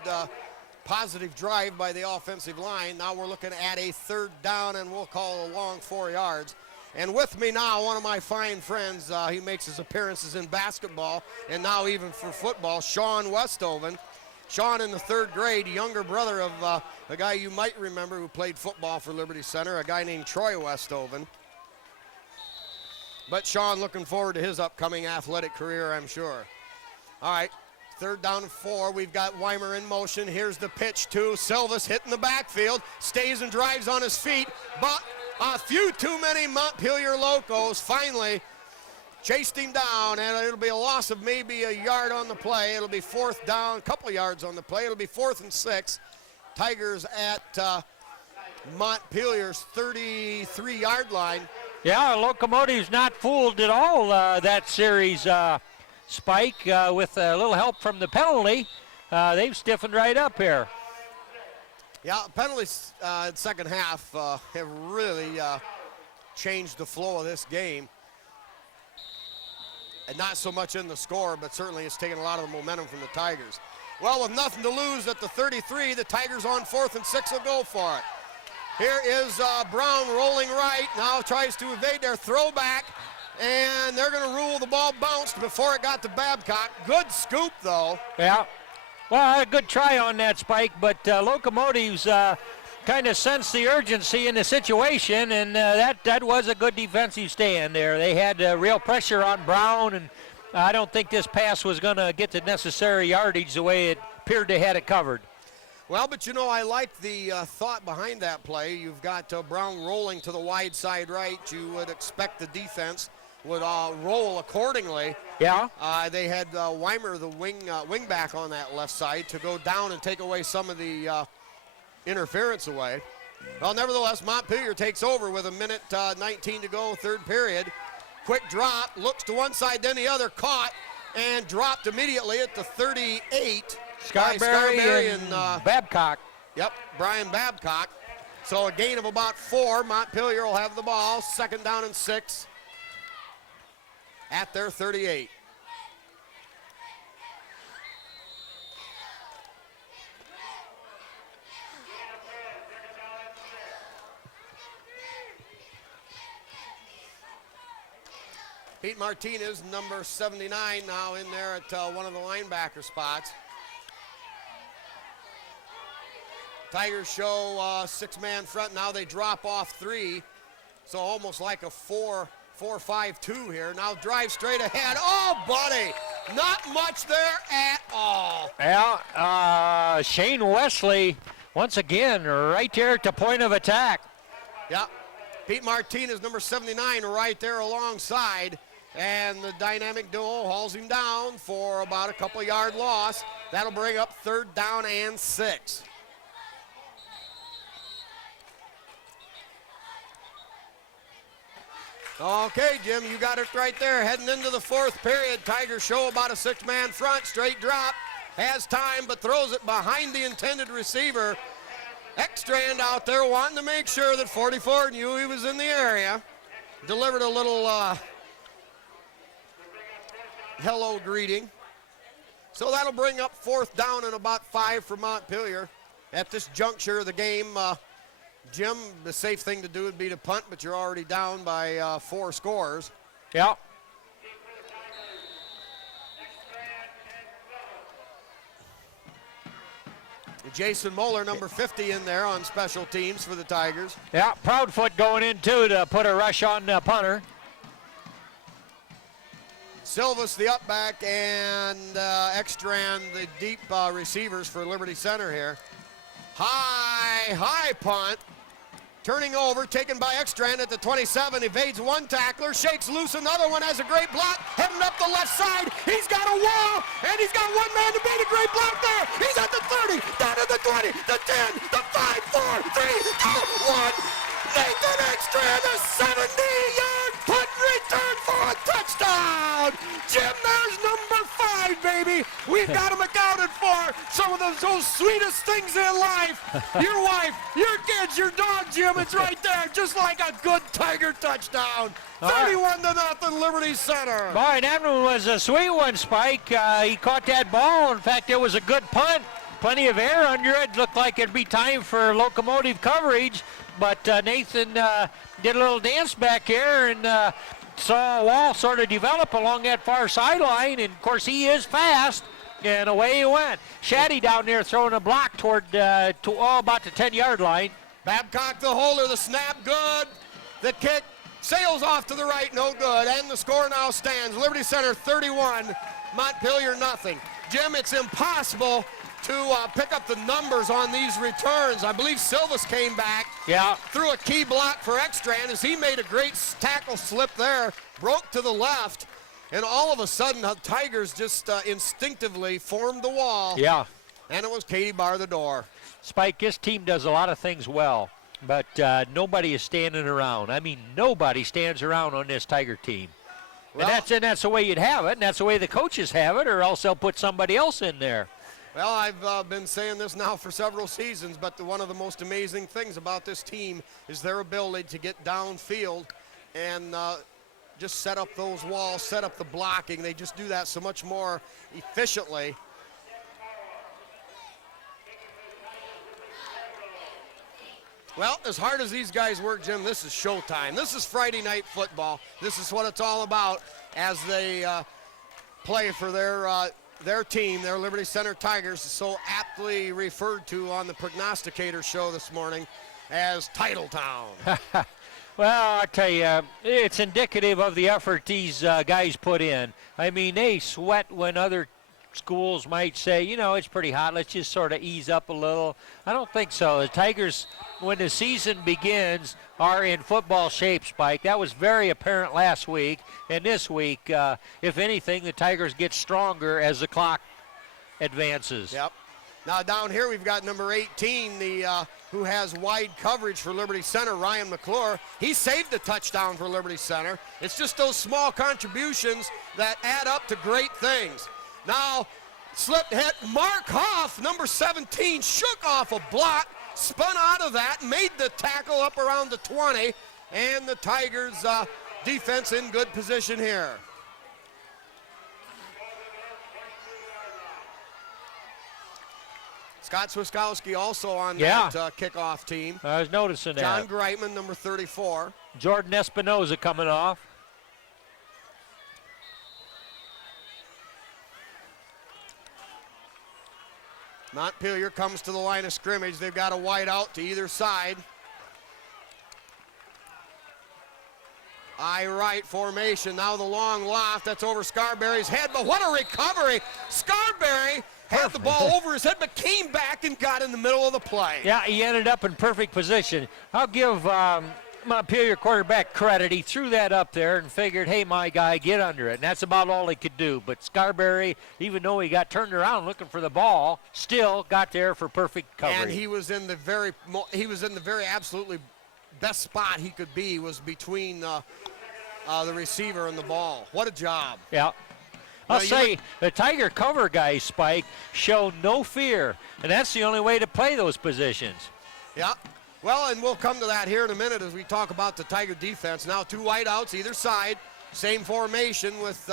positive drive by the offensive line. Now we're looking at a 3rd down, and we'll call a long 4 yards. And with me now, one of my fine friends, he makes his appearances in basketball and now even for football, Sean Westoven. Sean in the 3rd grade, younger brother of a guy you might remember who played football for Liberty Center, a guy named Troy Westoven. But Sean looking forward to his upcoming athletic career, I'm sure. All right, 3rd down and 4. We've got Weimer in motion. Here's the pitch to Silvas, hitting the backfield, stays and drives on his feet, but a few too many Montpelier locos finally chased him down, and it'll be a loss of maybe a yard on the play. It'll be 4th down, a couple of yards on the play. It'll be 4th and 6. Tigers at Montpelier's 33-yard line. Yeah, Locomotive's not fooled at all that series, Spike, with a little help from the penalty. They've stiffened right up here. Yeah, penalties in second half have really changed the flow of this game. And not so much in the score, but certainly it's taken a lot of the momentum from the Tigers. Well, with nothing to lose at the 33, the Tigers on 4th and 6 will go for it. Here is Brown rolling right. Now tries to evade their throwback. And they're going to rule the ball bounced before it got to Babcock. Good scoop, though. Yeah. Well, a good try on that, Spike, but Locomotives kind of sensed the urgency in the situation, and that was a good defensive stand there. They had real pressure on Brown, and I don't think this pass was going to get the necessary yardage the way it appeared they had it covered. Well, but I like the thought behind that play. You've got Brown rolling to the wide side right. You would expect the defense would roll accordingly. Yeah. They had Weimer, the wing back on that left side, to go down and take away some of the interference away. Well, nevertheless, Montpelier takes over with 1:19 to go, third period. Quick drop, looks to one side, then the other, caught, and dropped immediately at the 38. Scarberry and Babcock. Yep, Brian Babcock. So a gain of about 4. Montpelier will have the ball, 2nd down and 6 at their 38. Pete Martinez, number 79, now in there at one of the linebacker spots. Tigers show 6-man front. Now they drop off 3. So almost like a 4-5-2 here. Now drive straight ahead. Oh, buddy. Not much there at all. Yeah, Shane Wesley, once again, right there at the point of attack. Yeah. Pete Martinez, number 79, right there alongside. And the dynamic duo hauls him down for about a couple-yard loss. That'll bring up 3rd down and 6. Okay, Jim, you got it right there. Heading into the 4th period, Tigers show about a 6-man front. Straight drop. Has time, but throws it behind the intended receiver. Ekstrand out there wanting to make sure that 44 knew he was in the area. Delivered a little hello greeting. So that'll bring up 4th down and about 5 for Montpelier. At this juncture of the game, Jim, the safe thing to do would be to punt, but you're already down by 4 scores. Yeah. Jason Moeller, number 50, in there on special teams for the Tigers. Yeah, Proudfoot going in too to put a rush on the punter. Silvas, the up back, and Ekstrand, the deep receivers for Liberty Center here. High punt. Turning over, taken by Ekstrand at the 27, evades one tackler, shakes loose another one, has a great block, heading up the left side. He's got a wall, and he's got one man to beat. A great block there. He's at the 30, down to the 20, the 10, the 5, 4, 3, 2, 1. Nathan Ekstrand, a 70-yard punt return for a touchdown. Jim, there's number 5, baby. We've got him accounted for. Some of those sweetest things in life. Your wife, your kids, your dog, Jim, it's right there, just like a good Tiger touchdown. 31-0 Liberty Center. Boy, that one was a sweet one, Spike. He caught that ball. In fact, it was a good punt. Plenty of air under it. Looked like it'd be time for locomotive coverage. But Nathan did a little dance back here and saw a wall sort of develop along that far sideline. And, of course, he is fast. And away he went. Shaddy down there throwing a block toward about the 10-yard line. Babcock, the holder, the snap, good. The kick sails off to the right, no good. And the score now stands. Liberty Center 31, Montpelier nothing. Jim, it's impossible to pick up the numbers on these returns. I believe Silvas came back. Yeah. Threw a key block for Ekstrand as he made a great tackle slip there. Broke to the left. And all of a sudden, the Tigers just instinctively formed the wall. Yeah. And it was Katie bar the door. Spike, this team does a lot of things well, but nobody is standing around. I mean, nobody stands around on this Tiger team. Well, and that's the way you'd have it, and that's the way the coaches have it, or else they'll put somebody else in there. Well, I've been saying this now for several seasons, but one of the most amazing things about this team is their ability to get downfield and just set up those walls, set up the blocking. They just do that so much more efficiently. Well, as hard as these guys work, Jim, this is showtime. This is Friday night football. This is what it's all about as they play for their team, their Liberty Center Tigers, so aptly referred to on the Prognosticator show this morning as Title Town. Well, I tell you, it's indicative of the effort these guys put in. I mean, they sweat when other schools might say, you know, it's pretty hot, let's just sort of ease up a little. I don't think so. The Tigers, when the season begins, are in football shape, Spike. That was very apparent last week. And this week, if anything, the Tigers get stronger as the clock advances. Yep. Now down here we've got number 18, who has wide coverage for Liberty Center, Ryan McClure. He saved a touchdown for Liberty Center. It's just those small contributions that add up to great things. Now, slipped hit. Mark Hoff, number 17, shook off a block, spun out of that, made the tackle up around the 20, and the Tigers' defense in good position here. Scott Swiskowski also on that kickoff team. I was noticing that. John Greitman, number 34. Jordan Espinoza coming off. Montpelier comes to the line of scrimmage. They've got a wide out to either side. I-right formation. Now the long loft. That's over Scarberry's head. But what a recovery. Scarberry had the ball over his head, but came back and got in the middle of the play. Yeah, he ended up in perfect position. I'll give Montpelier quarterback credit. He threw that up there and figured, hey, my guy, get under it. And that's about all he could do. But Scarberry, even though he got turned around looking for the ball, still got there for perfect coverage. And he was in the very absolutely best spot he could be, was between the receiver and the ball. What a job. Yeah. I'll say the Tiger cover guys, Spike, show no fear. And that's the only way to play those positions. Yeah. Well, and we'll come to that here in a minute as we talk about the Tiger defense. Now 2 wideouts either side. Same formation with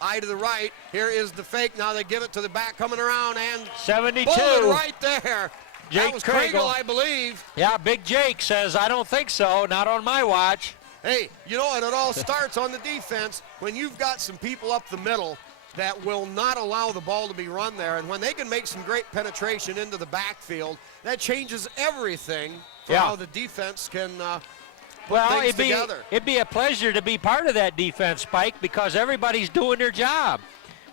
eye to the right. Here is the fake. Now they give it to the back coming around, and 72. Bullet right there. Jake that was Kriegel, I believe. Yeah, Big Jake says, I don't think so, not on my watch. Hey, you know, and it all starts on the defense when you've got some people up the middle that will not allow the ball to be run there. And when they can make some great penetration into the backfield, that changes everything for how the defense can put things together. It'd be a pleasure to be part of that defense, Spike, because everybody's doing their job.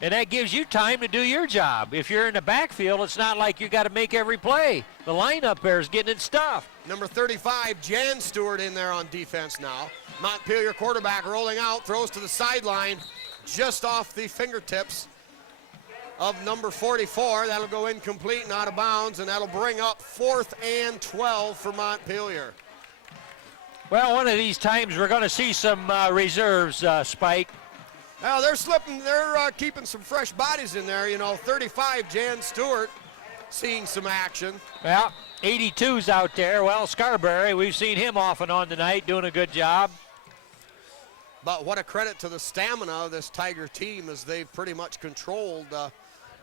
And that gives you time to do your job. If you're in the backfield, it's not like you got to make every play. The lineup there is getting it stuffed. Number 35, Jan Stewart in there on defense now. Montpelier quarterback rolling out, throws to the sideline, just off the fingertips of number 44. That'll go incomplete and out of bounds, and that'll bring up 4th and 12 for Montpelier. Well, one of these times we're going to see some reserves, Spike. Now they're keeping some fresh bodies in there. You know, 35, Jan Stewart, seeing some action. Yeah, 82's out there. Well, Scarberry, we've seen him off and on tonight, doing a good job. But what a credit to the stamina of this Tiger team, as they've pretty much controlled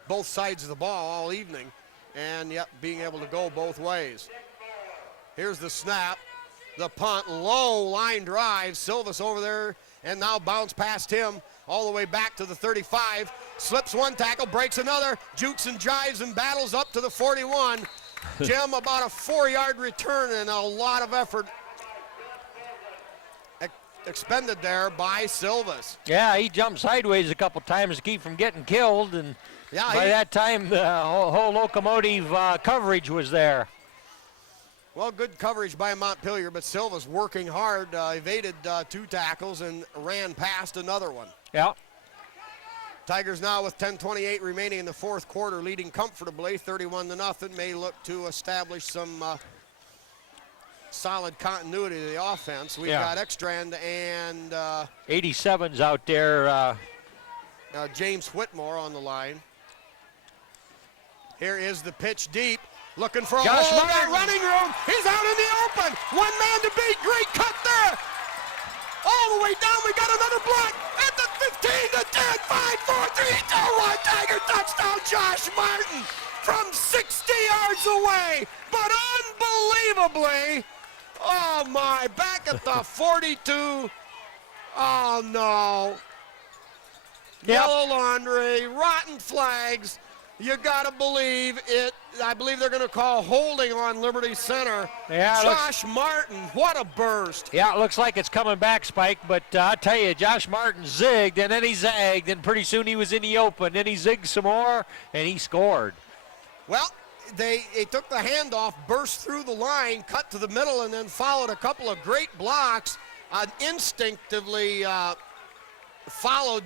both sides of the ball all evening, and yet being able to go both ways. Here's the snap, the punt, low line drive. Silvas over there, and now bounce past him all the way back to the 35. Slips one tackle, breaks another, jukes and jives and battles up to the 41. Jim, about a 4-yard return and a lot of effort expended there by Silvas. Yeah, he jumped sideways a couple times to keep from getting killed, and by that time the whole locomotive coverage was there. Well, good coverage by Montpelier, but Silvas working hard, evaded 2 tackles and ran past another one. Yeah. Tigers now with 10:28 remaining in the 4th quarter, leading comfortably 31-0. May look to establish some solid continuity to the offense. We've got Ekstrand and 87's out there. James Whitmore on the line. Here is the pitch deep, looking for a hole, got running room. He's out in the open. One man to beat. Great cut there. All the way down, we got another block at the 15, the 10, 5, 4, 3, 2, 1. Tiger touchdown, Josh Martin from 60 yards away. But unbelievably, oh my, back at the 42. Oh no. Yep. Yellow laundry, rotten flags. You gotta believe it. I believe they're gonna call holding on Liberty Center. Yeah, Josh Martin, what a burst. Yeah, it looks like it's coming back, Spike, but I tell you, Josh Martin zigged, and then he zagged, and pretty soon he was in the open. Then he zigged some more, and he scored. Well, they took the handoff, burst through the line, cut to the middle, and then followed a couple of great blocks. Instinctively followed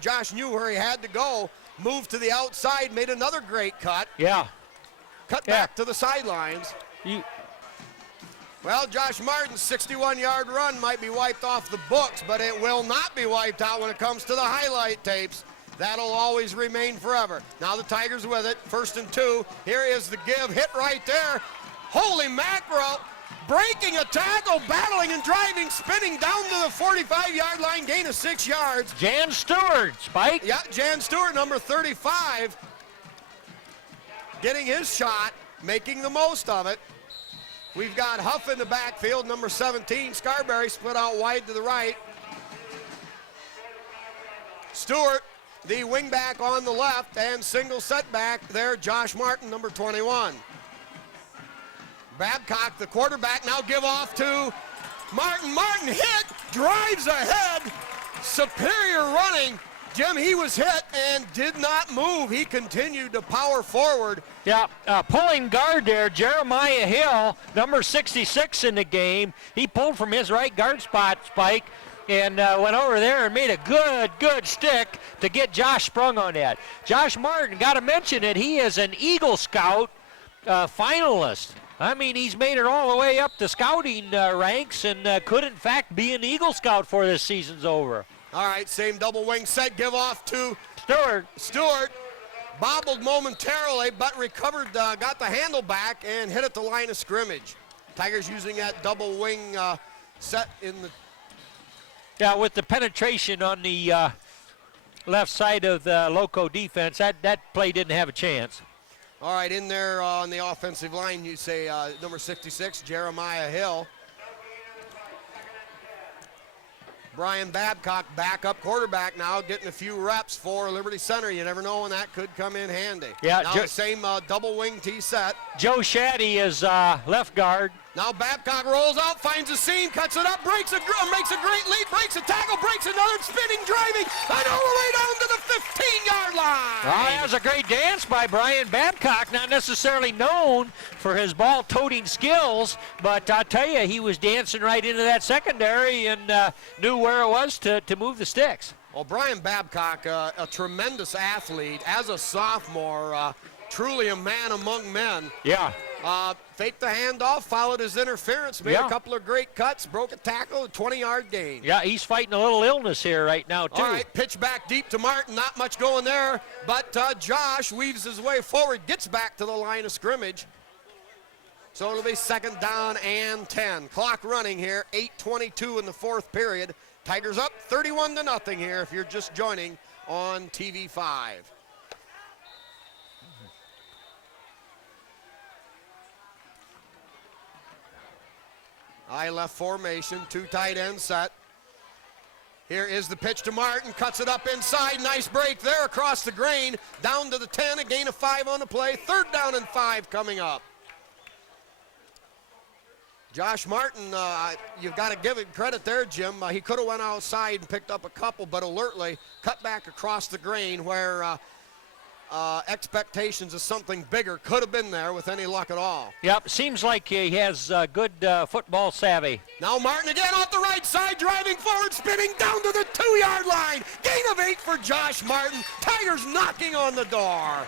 Josh knew where he had to go, moved to the outside, made another great cut. Yeah. Cut back to the sidelines. Well, Josh Martin's 61-yard run might be wiped off the books, but it will not be wiped out when it comes to the highlight tapes. That'll always remain forever. Now the Tigers with it, 1st and 2. Here is the give, hit right there. Holy mackerel, breaking a tackle, battling and driving, spinning down to the 45-yard line, gain of 6 yards. Jan Stewart, Spike. Yeah, Jan Stewart, number 35, getting his shot, making the most of it. We've got Huff in the backfield, number 17. Scarberry split out wide to the right. Stewart, the wingback on the left, and single setback there, Josh Martin, number 21. Babcock, the quarterback, now give off to Martin. Martin hit, drives ahead, superior running. Jim, he was hit and did not move. He continued to power forward. Yeah, pulling guard there, Jeremiah Hill, number 66 in the game. He pulled from his right guard spot, Spike, and went over there and made a good stick to get Josh sprung on that. Josh Martin, got to mention it, he is an Eagle Scout finalist. I mean, he's made it all the way up the scouting ranks and could, in fact, be an Eagle Scout before this season's over. All right, same double wing set, give off to Stewart. Stewart, bobbled momentarily, but recovered, got the handle back and hit at the line of scrimmage. Tigers using that double wing set in the... Yeah, with the penetration on the left side of the Loco defense, that play didn't have a chance. All right, in there on the offensive line, you say number 66, Jeremiah Hill. Brian Babcock, backup quarterback now, getting a few reps for Liberty Center. You never know when that could come in handy. Yeah, now the same double wing T set. Joe Shaddy is left guard. Now Babcock rolls out, finds a seam, cuts it up, makes a great leap, breaks a tackle, breaks another, spinning, driving, and all the way down to the 15-yard line. Well, that was a great dance by Brian Babcock, not necessarily known for his ball-toting skills, but I tell you, he was dancing right into that secondary and knew where it was to move the sticks. Well, Brian Babcock, a tremendous athlete as a sophomore, truly a man among men. Yeah. Faked the handoff, followed his interference, made a couple of great cuts, broke a tackle, a 20-yard gain. Yeah, he's fighting a little illness here right now, too. All right, pitch back deep to Martin, not much going there, but Josh weaves his way forward, gets back to the line of scrimmage. So it'll be 2nd down and 10. Clock running here, 8:22 in the 4th period. Tigers up 31-0 here if you're just joining on TV5. I left formation, 2 tight end set. Here is the pitch to Martin, cuts it up inside, nice break there across the grain, down to the 10, a gain of 5 on the play, 3rd down and 5 coming up. Josh Martin, you've got to give him credit there, Jim. He could have went outside and picked up a couple, but alertly cut back across the grain where expectations of something bigger could have been there with any luck at all. Yep, seems like he has good football savvy. Now Martin again off the right side, driving forward, spinning down to the 2-yard line. Gain of 8 for Josh Martin. Tigers knocking on the door.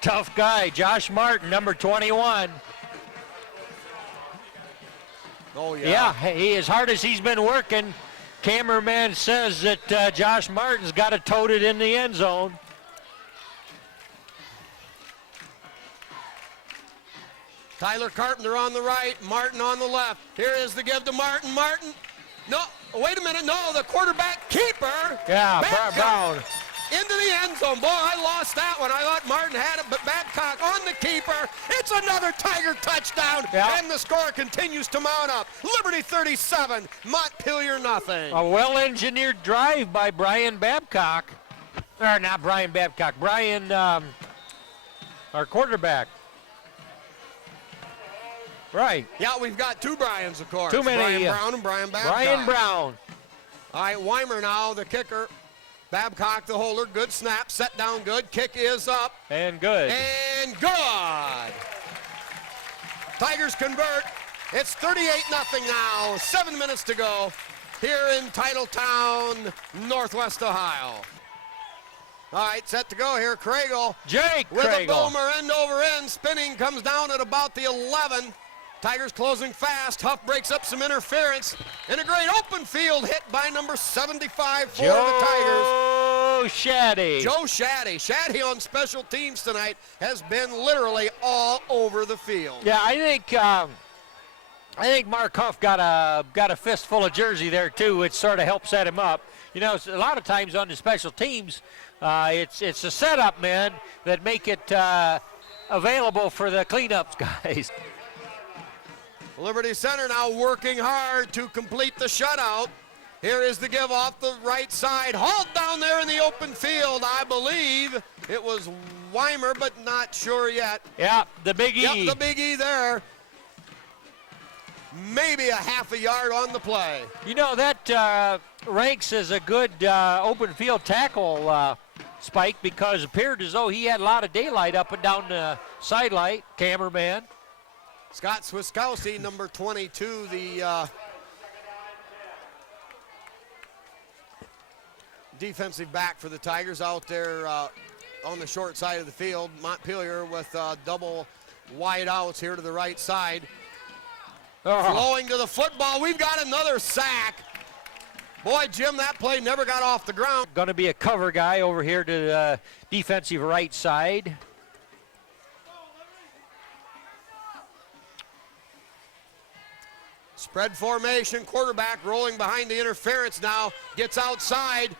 Tough guy, Josh Martin, number 21. Oh, yeah. Yeah, as hard as he's been working, cameraman says that Josh Martin's got to tote it in the end zone. Tyler Carpenter on the right, Martin on the left. Here is the give to Martin. Martin, no, wait a minute, no, the quarterback keeper. Yeah, Babcock Brown. into the end zone. Boy, I lost that one. I thought Martin had it, but Babcock on the keeper. It's another Tiger touchdown, and the score continues to mount up. Liberty 37, Montpelier nothing. A well-engineered drive by Brian Babcock. Or not Brian Babcock, Brian, our quarterback. Right. Yeah, we've got two Bryans, of course. Too many. Brian Brown and Brian Babcock. Brian Brown. All right, Weimer now, the kicker. Babcock, the holder. Good snap. Set down good. Kick is up. And good. And good. Tigers convert. It's 38-0 now. 7 minutes to go here in Titletown, Northwest Ohio. All right, set to go here. Craigle. Jake with Craigle. a boomer end over end. Spinning comes down at about the 11. Tigers closing fast. Huff breaks up some interference. And a great open field hit by number 75 for the Tigers. Joe Shaddy. Joe Shaddy. Shaddy on special teams tonight has been literally all over the field. Yeah, I think Mark Huff got a fistful of jersey there too, which sort of helped set him up. You know, a lot of times on the special teams, it's the setup men that make it available for the cleanups guys. Liberty Center now working hard to complete the shutout. Here is the give off the right side. Hauled down there in the open field. I believe it was Weimer, but not sure yet. Yeah, the Big E. Yep, the Big E there. Maybe a half a yard on the play. You know, that ranks as a good open field tackle, Spike, because it appeared as though he had a lot of daylight up and down the sideline, cameraman. Scott Swiskowski, number 22, the defensive back for the Tigers out there on the short side of the field. Montpelier with double wide outs here to the right side. Flowing to the football. We've got another sack. Boy, Jim, that play never got off the ground. Going to be a cover guy over here to the defensive right side. Spread formation, quarterback rolling behind the interference now, gets outside,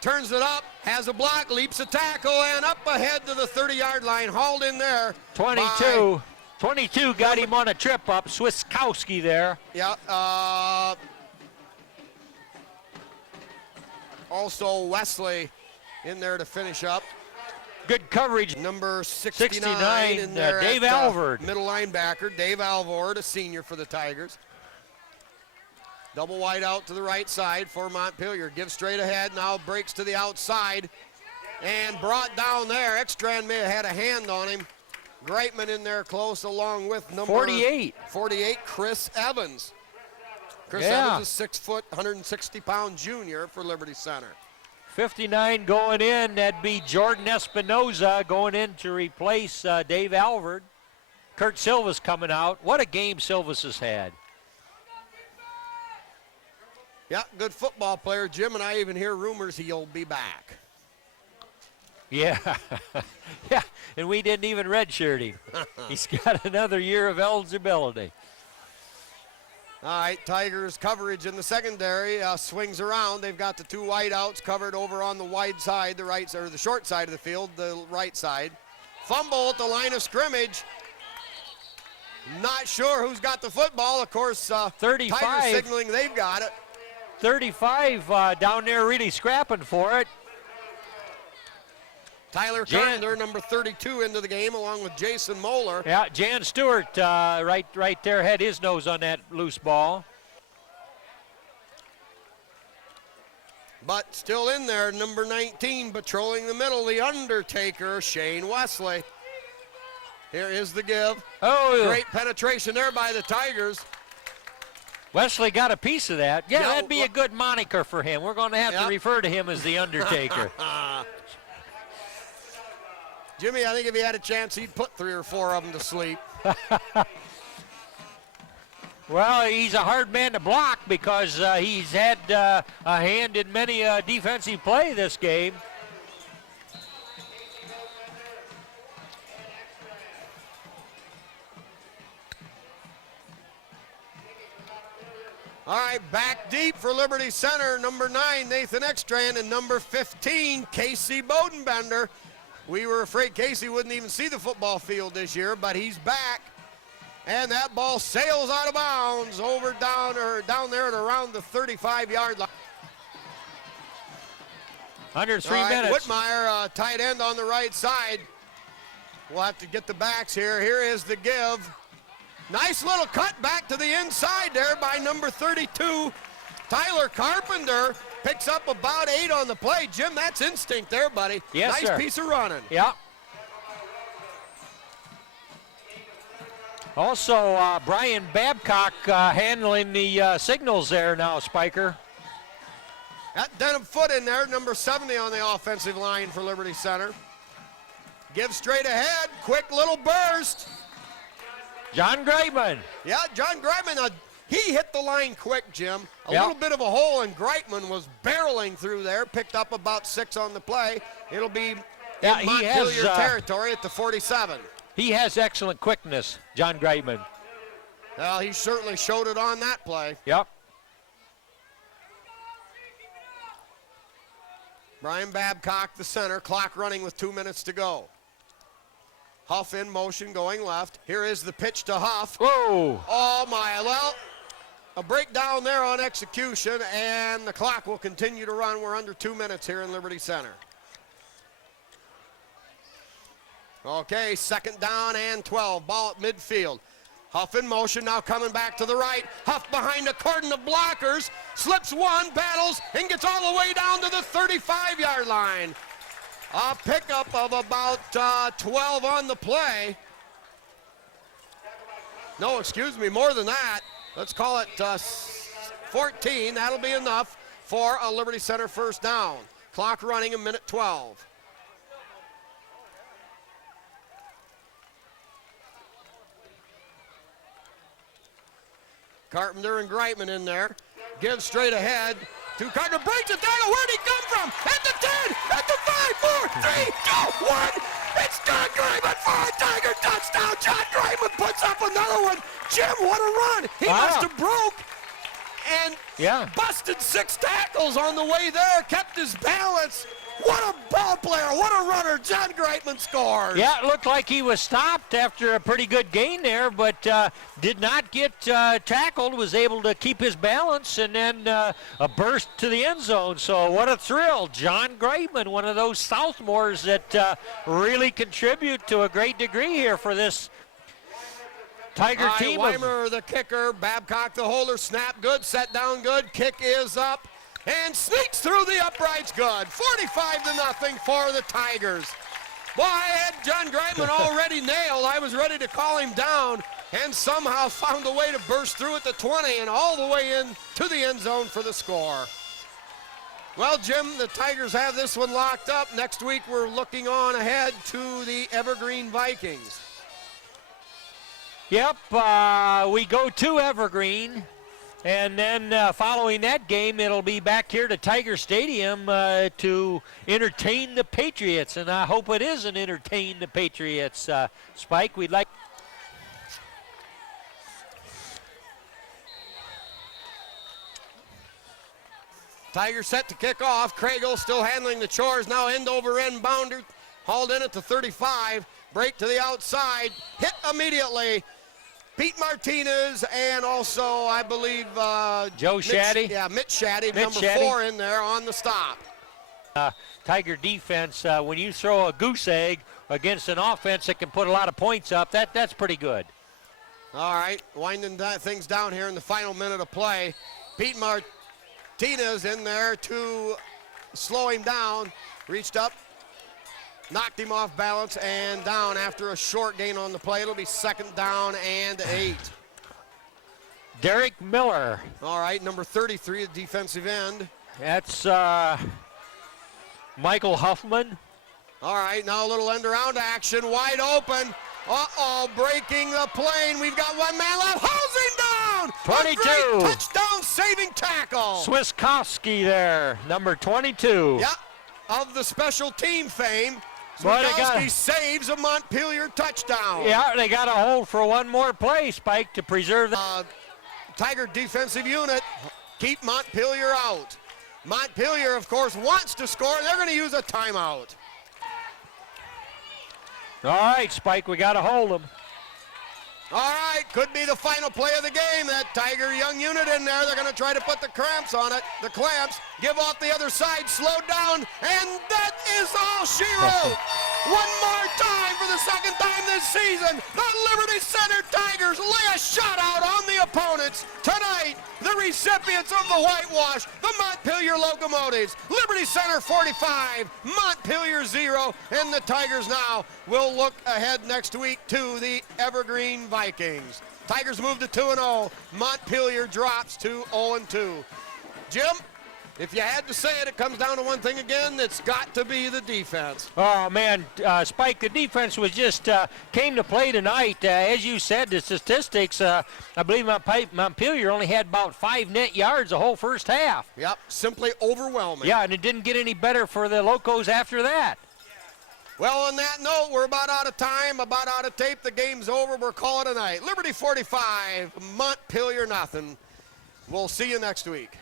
turns it up, has a block, leaps a tackle, and up ahead to the 30-yard line, hauled in there. 22 got him on a trip up, Swiskowski there. Yeah, also Wesley in there to finish up. Good coverage. Number 69 in there, Dave Alvord. Middle linebacker, Dave Alvord, a senior for the Tigers. Double wide out to the right side for Montpelier. Gives straight ahead, now breaks to the outside. And brought down there. Ekstrand may have had a hand on him. Greitman in there close along with number 48, Chris Evans. Chris Evans is 6 foot, 160-pound junior for Liberty Center. 59 going in. That'd be Jordan Espinoza going in to replace Dave Alvord. Kurt Silva's coming out. What a game Silva's has had. Yeah, good football player. Jim and I even hear rumors he'll be back. Yeah, yeah, and we didn't even redshirt him. He's got another year of eligibility. All right, Tigers coverage in the secondary swings around. They've got the two wideouts covered over on the wide side, the right or the short side of the field, the right side. Fumble at the line of scrimmage. Not sure who's got the football. Of course, 35 Tigers signaling they've got it. 35 down there really scrapping for it. Tyler Carpenter, number 32, into the game along with Jason Moeller. Yeah, Jan Stewart right there had his nose on that loose ball. But still in there, number 19, patrolling the middle, the Undertaker, Shane Wesley. Here is the give. Oh, great penetration there by the Tigers. Wesley got a piece of that. Yeah, that'd be a good moniker for him. We're going to have to refer to him as the Undertaker. Jimmy, I think if he had a chance, he'd put 3 or 4 of them to sleep. Well, he's a hard man to block because he's had a hand in many defensive play this game. All right, back deep for Liberty Center, number 9, Nathan Ekstrand, and number 15, Casey Bodenbender. We were afraid Casey wouldn't even see the football field this year, but he's back. And that ball sails out of bounds over down there at around the 35-yard line. Under 3 minutes. Whitmire, tight end on the right side. We'll have to get the backs here. Here is the give. Nice little cut back to the inside there by number 32, Tyler Carpenter. Picks up about 8 on the play. Jim, that's instinct there, buddy. Yes, nice sir. Piece of running. Yeah. Also, Brian Babcock handling the signals there now, Spiker. Got Denham Foot in there, number 70 on the offensive line for Liberty Center. Give straight ahead, quick little burst. John Greitman. Yeah, John Greitman, he hit the line quick, Jim. A Yep. little bit of a hole, and Greitman was barreling through there, picked up about 6 on the play. It'll be Yeah, in he Montpelier has, territory at the 47. He has excellent quickness, John Greitman. Well, he certainly showed it on that play. Yep. Brian Babcock, the center, clock running with 2 minutes to go. Huff in motion, going left. Here is the pitch to Huff. Whoa. Oh, my. Well, a breakdown there on execution, and the clock will continue to run. We're under 2 minutes here in Liberty Center. Okay, 2nd down and 12. Ball at midfield. Huff in motion, now coming back to the right. Huff behind a cordon of blockers. Slips one, battles, and gets all the way down to the 35-yard line. A pickup of about 12 on the play. No, excuse me, more than that. Let's call it 14. That'll be enough for a Liberty Center first down. Clock running, 1:12. Carpenter and Greitman in there. Gives straight ahead to Carter. Breaks it down. Where'd he come from? At the 10, at the 5, 4, 3, 2, 1. It's John Greitman for a Tiger touchdown. John Greitman puts up another one. Jim, what a run. He must have broke and busted 6 tackles on the way there. Kept his balance. What a ball player. What a runner. John Greitman scores. Yeah, it looked like he was stopped after a pretty good gain there, but did not get tackled, was able to keep his balance, and then a burst to the end zone. So what a thrill. John Greitman, one of those sophomores that really contribute to a great degree here for this Tiger team. Weimer, the kicker. Babcock, the holder. Snap good. Set down good. Kick is up. And sneaks through the uprights good. 45-0 for the Tigers. Boy, I had John Greitman already nailed. I was ready to call him down and somehow found a way to burst through at the 20 and all the way in to the end zone for the score. Well, Jim, the Tigers have this one locked up. Next week we're looking on ahead to the Evergreen Vikings. Yep, we go to Evergreen. And then following that game, it'll be back here to Tiger Stadium to entertain the Patriots. And I hope it is an entertain the Patriots. Spike, we'd like. Tigers set to kick off. Craigle still handling the chores. Now end over end bounder. Hauled in at the 35. Break to the outside. Hit immediately. Pete Martinez and also, I believe, Joe Shaddy. Yeah, Mitch Shaddy, Mitch number Shaddy. 4 in there on the stop. Tiger defense, when you throw a goose egg against an offense that can put a lot of points up, that's pretty good. All right, winding things down here in the final minute of play. Pete Martinez in there to slow him down. Reached up, knocked him off balance and down after a short gain on the play. It'll be 2nd down and 8. Derek Miller. All right, number 33, the defensive end. That's Michael Huffman. All right, now a little end around action, wide open. Uh-oh, breaking the plane. We've got one man left. Hosing down. 22. A great touchdown saving tackle. Swiskowski there, number 22. Yeah, of the special team fame. Boy, Swiskowski saves a Montpelier touchdown. Yeah, they got to hold for one more play, Spike, to preserve that. Tiger defensive unit keep Montpelier out. Montpelier, of course, wants to score. They're going to use a timeout. All right, Spike, we got to hold them. All right, could be the final play of the game. That Tiger young unit in there. They're going to try to put the clamps on it. The clamps, give off the other side, slow down, and that is all she wrote. One more time for the second time this season. The Liberty Center Tigers lay a shutout on the opponents. Tonight, the recipients of the whitewash, the Montpelier Locomotives. Liberty Center 45, Montpelier 0, and the Tigers now will look ahead next week to the Evergreen Vikings. Tigers move to 2-0. Montpelier drops to 0-2. Jim, if you had to say it, it comes down to one thing again. It's got to be the defense. Oh, man, Spike, the defense was just came to play tonight. As you said, the statistics, I believe Montpelier only had about 5 net yards the whole first half. Yep, simply overwhelming. Yeah, and it didn't get any better for the Locos after that. Well, on that note, we're about out of time, about out of tape. The game's over. We're calling it a night. Liberty 45, Montpelier nothing. We'll see you next week.